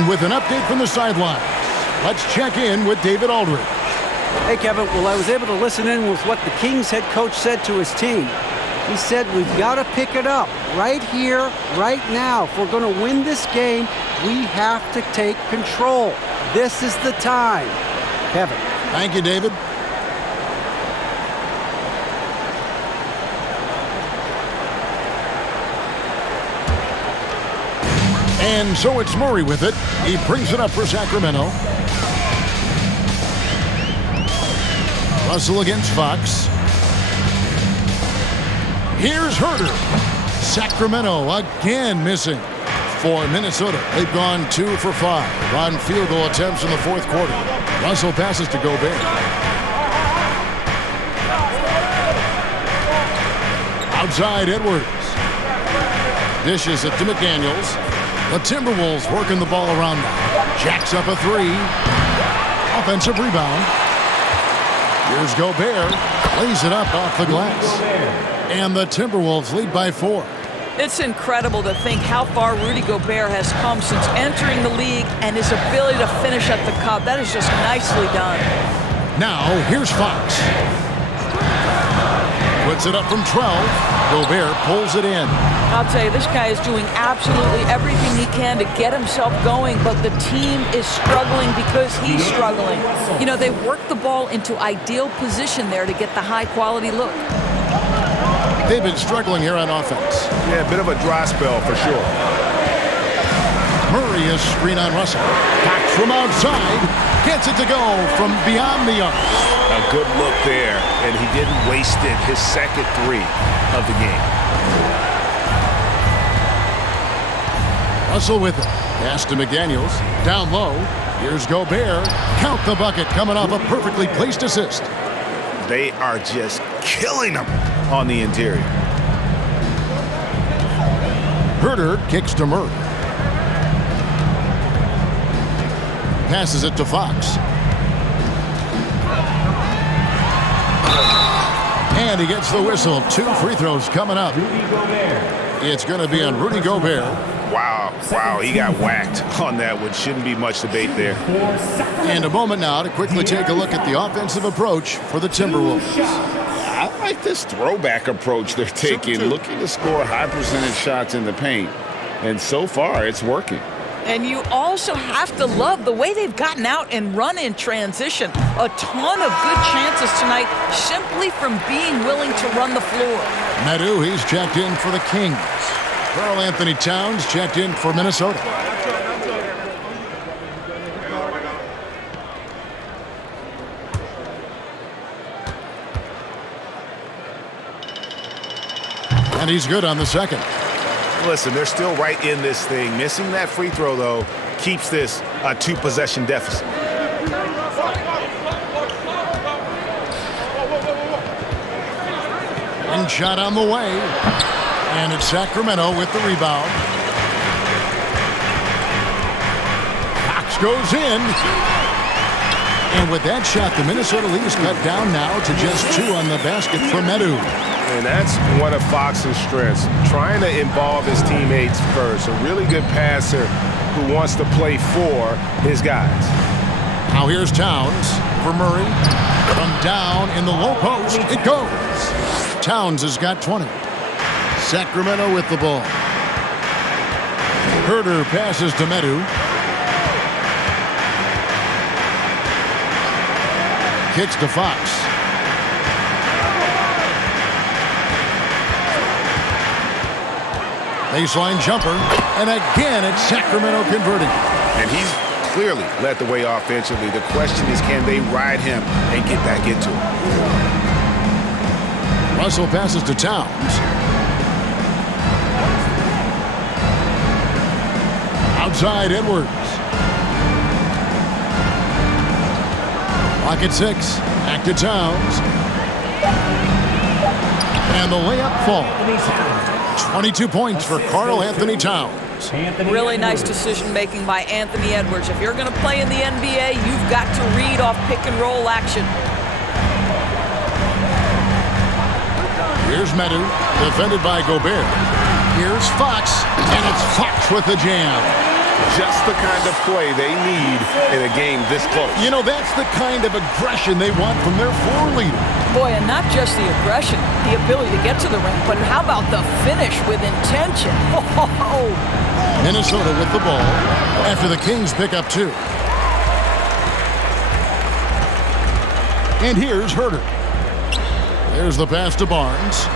And with an update from the sidelines, let's check in with David Aldridge. Hey, Kevin. Well, I was able to listen in with what the Kings head coach said to his team. He said, we've got to pick it up right here, right now. If we're going to win this game, we have to take control. This is the time. Kevin. Thank you, David. And so it's Murray with it. He brings it up for Sacramento. Russell against Fox. Here's Herter. Sacramento again missing for Minnesota. They've gone 2 for 5 on field goal attempts in the fourth quarter. Russell passes to Gobert. Outside Edwards. Dishes it to McDaniels. The Timberwolves working the ball around now. Jacks up a 3. Offensive rebound. Here's Gobert. Lays it up off the glass. And the Timberwolves lead by 4. It's incredible to think how far Rudy Gobert has come since entering the league and his ability to finish at the cup. That is just nicely done. Now, here's Fox. Puts it up from 12. Gobert pulls it in. I'll tell you, this guy is doing absolutely everything he can to get himself going, but the team is struggling because he's struggling. You know, they worked the ball into ideal position there to get the high-quality look. They've been struggling here on offense. Yeah, a bit of a dry spell for sure. Murray is screen on Russell. Fox from outside. Gets it to go from beyond the arc. A good look there, and he didn't waste it. His second 3 of the game. Russell with it. Pass to McDaniels. Down low. Here's Gobert. Count the bucket coming off a perfectly placed assist. They are just killing them on the interior. Herter kicks to Murray. Passes it to Fox. And he gets the whistle. 2 free throws coming up. It's going to be on Rudy Gobert. Wow, he got whacked on that one. Shouldn't be much debate there. And a moment now to quickly take a look at the offensive approach for the Timberwolves. I like this throwback approach they're taking, looking to score high percentage shots in the paint. And so far, it's working. And you also have to love the way they've gotten out and run in transition. A ton of good chances tonight simply from being willing to run the floor. Medu, he's checked in for the Kings. Karl Anthony Towns checked in for Minnesota. And he's good on the second. Listen, they're still right in this thing. Missing that free throw, though, keeps this a 2-possession deficit. One shot on the way. And it's Sacramento with the rebound. Fox goes in. And with that shot, the Minnesota lead is cut down now to just 2 on the basket for Medu. And that's one of Fox's strengths, trying to involve his teammates first. A really good passer who wants to play for his guys. Now here's Towns for Murray. From down in the low post, it goes. Towns has got 20. Sacramento with the ball. Herter passes to Medu. Kicks to Fox. Baseline jumper. And again, it's Sacramento converting. And he's clearly led the way offensively. The question is, can they ride him and get back into it? Russell passes to Towns. Outside Edwards. Clock at 6. Back to Towns. And the layup falls. 22 points for Karl Anthony Towns. Really nice decision-making by Anthony Edwards. If you're going to play in the NBA, you've got to read off pick-and-roll action. Here's Medu, defended by Gobert. Here's Fox, and it's Fox with the jam. Just the kind of play they need in a game this close. You know, that's the kind of aggression they want from their floor leader. Boy, and not just the aggression, the ability to get to the rim, but how about the finish with intention? Oh. Minnesota with the ball after the Kings pick up 2. And here's Herter. There's the pass to Barnes.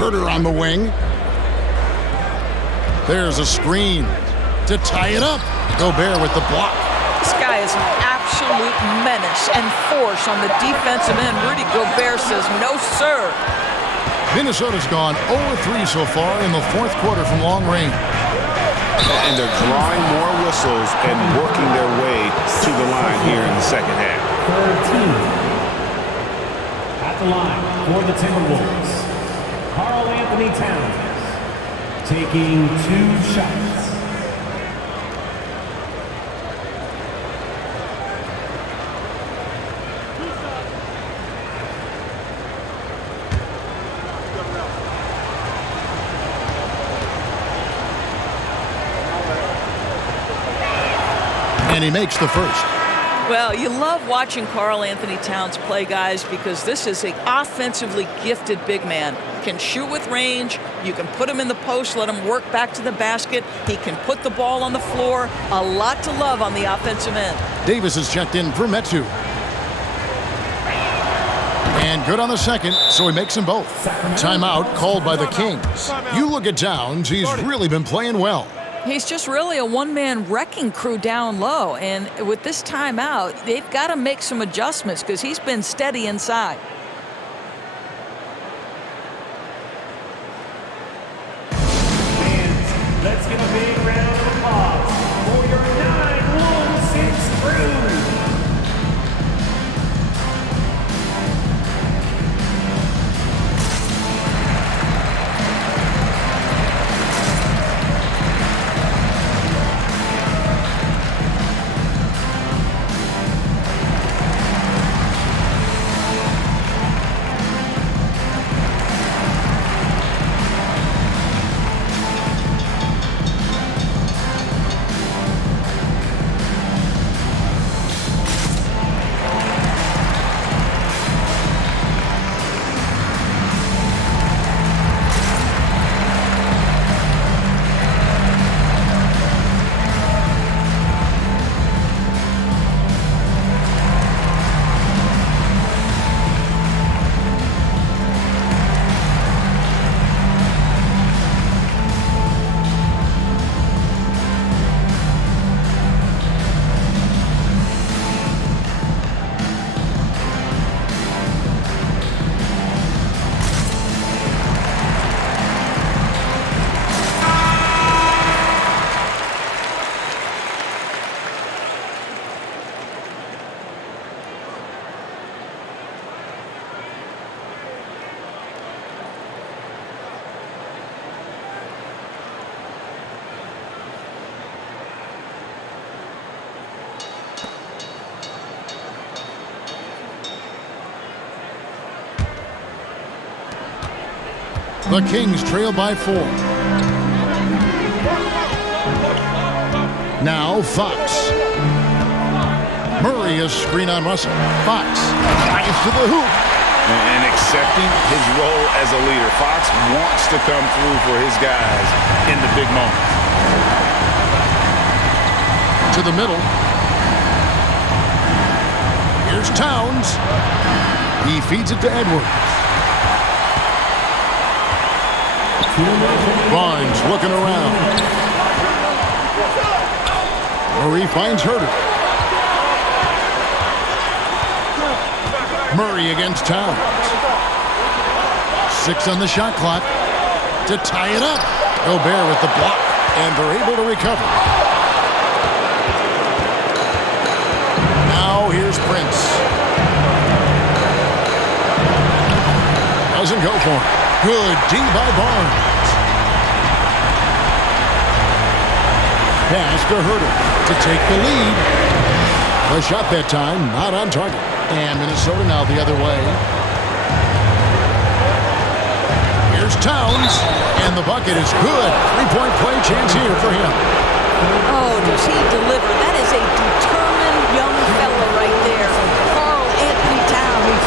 Herter on the wing. There's a screen to tie it up. Gobert with the block. This guy is an absolute menace and force on the defensive end. Rudy Gobert says, no, sir. Minnesota's gone 0-3 so far in the fourth quarter from long range. And they're drawing more whistles and working their way to the line here in the second half. 13 at the line for the Timberwolves. Karl Anthony Towns taking 2 shots. And he makes the first. Well, you love watching Karl Anthony Towns play, guys, because this is an offensively gifted big man. Can shoot with range. You can put him in the post, let him work back to the basket. He can put the ball on the floor. A lot to love on the offensive end. Davis is checked in for Metu. And good on the second, so he makes them both. Timeout called by the Kings. You look at Towns, he's really been playing well. He's just really a one-man wrecking crew down low. And with this timeout, they've got to make some adjustments because he's been steady inside. And let's give a big round of applause for your 9-1-6 crew. The Kings trail by 4. Now Fox. Murray is screen on Russell. Fox drives to the hoop. And accepting his role as a leader. Fox wants to come through for his guys in the big moments. To the middle. Here's Towns. He feeds it to Edwards. Barnes looking around. Murray finds Herter. Murray against Towns. 6 on the shot clock to tie it up. Gobert with the block, and they're able to recover. Now here's Prince. Doesn't go for it. Good D by Barnes. Pass to Herter to take the lead. The shot that time, not on target. And Minnesota now the other way. Here's Towns, and And the bucket is good. Three-point play chance here for him. Oh, does he deliver? That is a determined young fella right there. Carl Anthony Towns.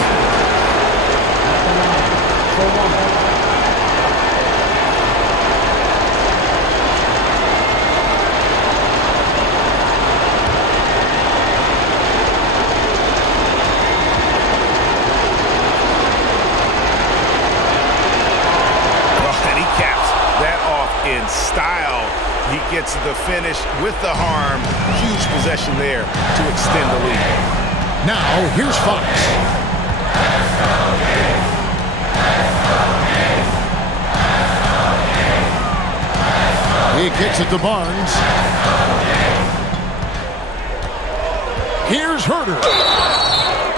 And he caps that off in style. He gets the finish with the harm. Huge possession there to extend the lead. Now, here's Fox. He kicks it to Barnes. Here's Herter.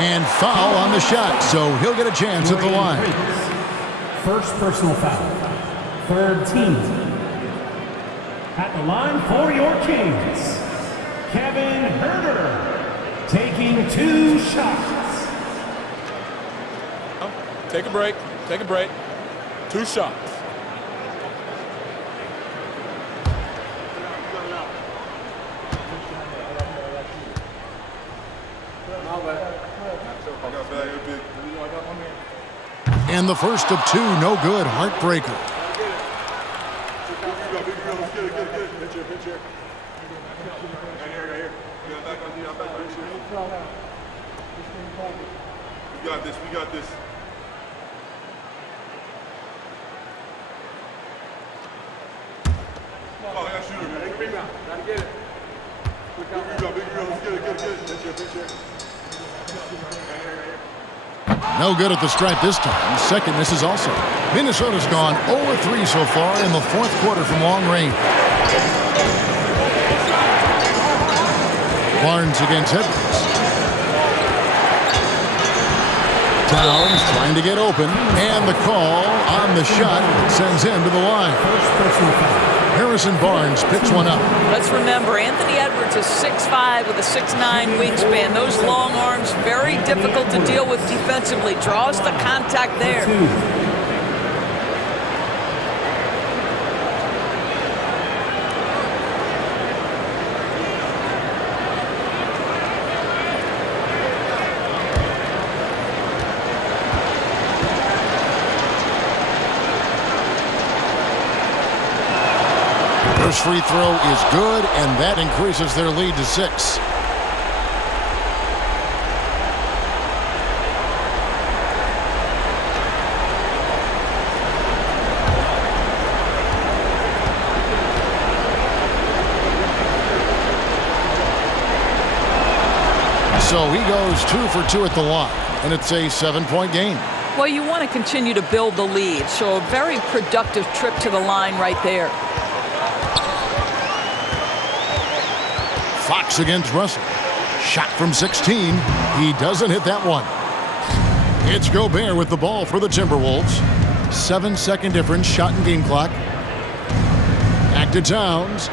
And foul on the shot, so he'll get a chance at the line. First personal foul. Third team. At the line for your Kings, Kevin Herter, taking 2 shots. Take a break. Take a break. 2 shots. And the first of 2, no good. Heartbreaker. We got this. Oh, I got shooter, man. Big rebound. Gotta get it. Big rebound. Let's get it. No good at the stripe this time. Second misses also. Minnesota's gone 0-3 so far in the fourth quarter from long range. Barnes against Edwards. Towns trying to get open, and the call on the shot sends him to the line. Harrison Barnes picks one up. Let's remember, Anthony Edwards is 6'5" with a 6'9" wingspan. Those long arms, very difficult to deal with defensively. Draws the contact there. First free throw is good, and that increases their lead to 6. So he goes 2 for 2 at the line, and it's a 7-point game. Well, you want to continue to build the lead, so a very productive trip to the line right there. Fox against Russell. Shot from 16. He doesn't hit that one. It's Gobert with the ball for the Timberwolves. 7-second difference, shot and game clock. Back to Towns.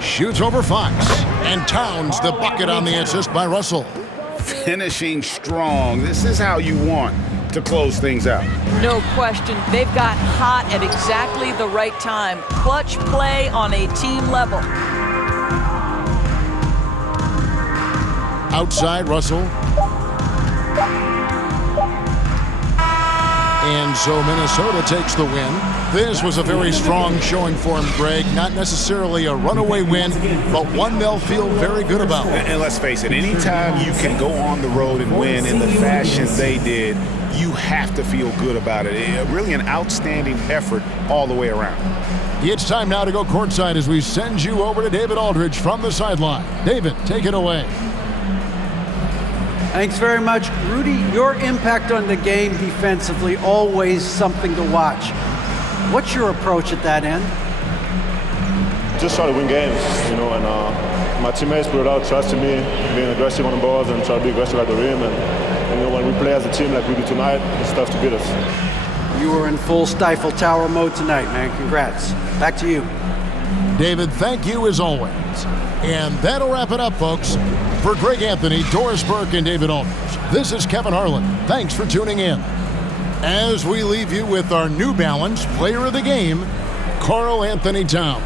Shoots over Fox. And Towns the bucket on the assist by Russell. Finishing strong. This is how you want to close things out. No question. They've got hot at exactly the right time. Clutch play on a team level. Outside Russell. And so Minnesota takes the win. This was a very strong showing for him, Greg. Not necessarily a runaway win, but one they'll feel very good about. And let's face it, anytime you can go on the road and win in the fashion they did, you have to feel good about it. Really an outstanding effort all the way around. It's time now to go courtside as we send you over to David Aldridge from the sideline. David, take it away. Thanks very much. Rudy, your impact on the game defensively, always something to watch. What's your approach at that end? Just try to win games, and my teammates put out trusting me, being aggressive on the balls and try to be aggressive at the rim. And when we play as a team like we do tonight, it's tough to beat us. You were in full Stifle Tower mode tonight, man. Congrats. Back to you. David, thank you as always. And that'll wrap it up, folks. For Greg Anthony, Doris Burke, and David Aldridge, this is Kevin Harlan. Thanks for tuning in. as we leave you with our New Balance Player of the Game, Karl Anthony Towns.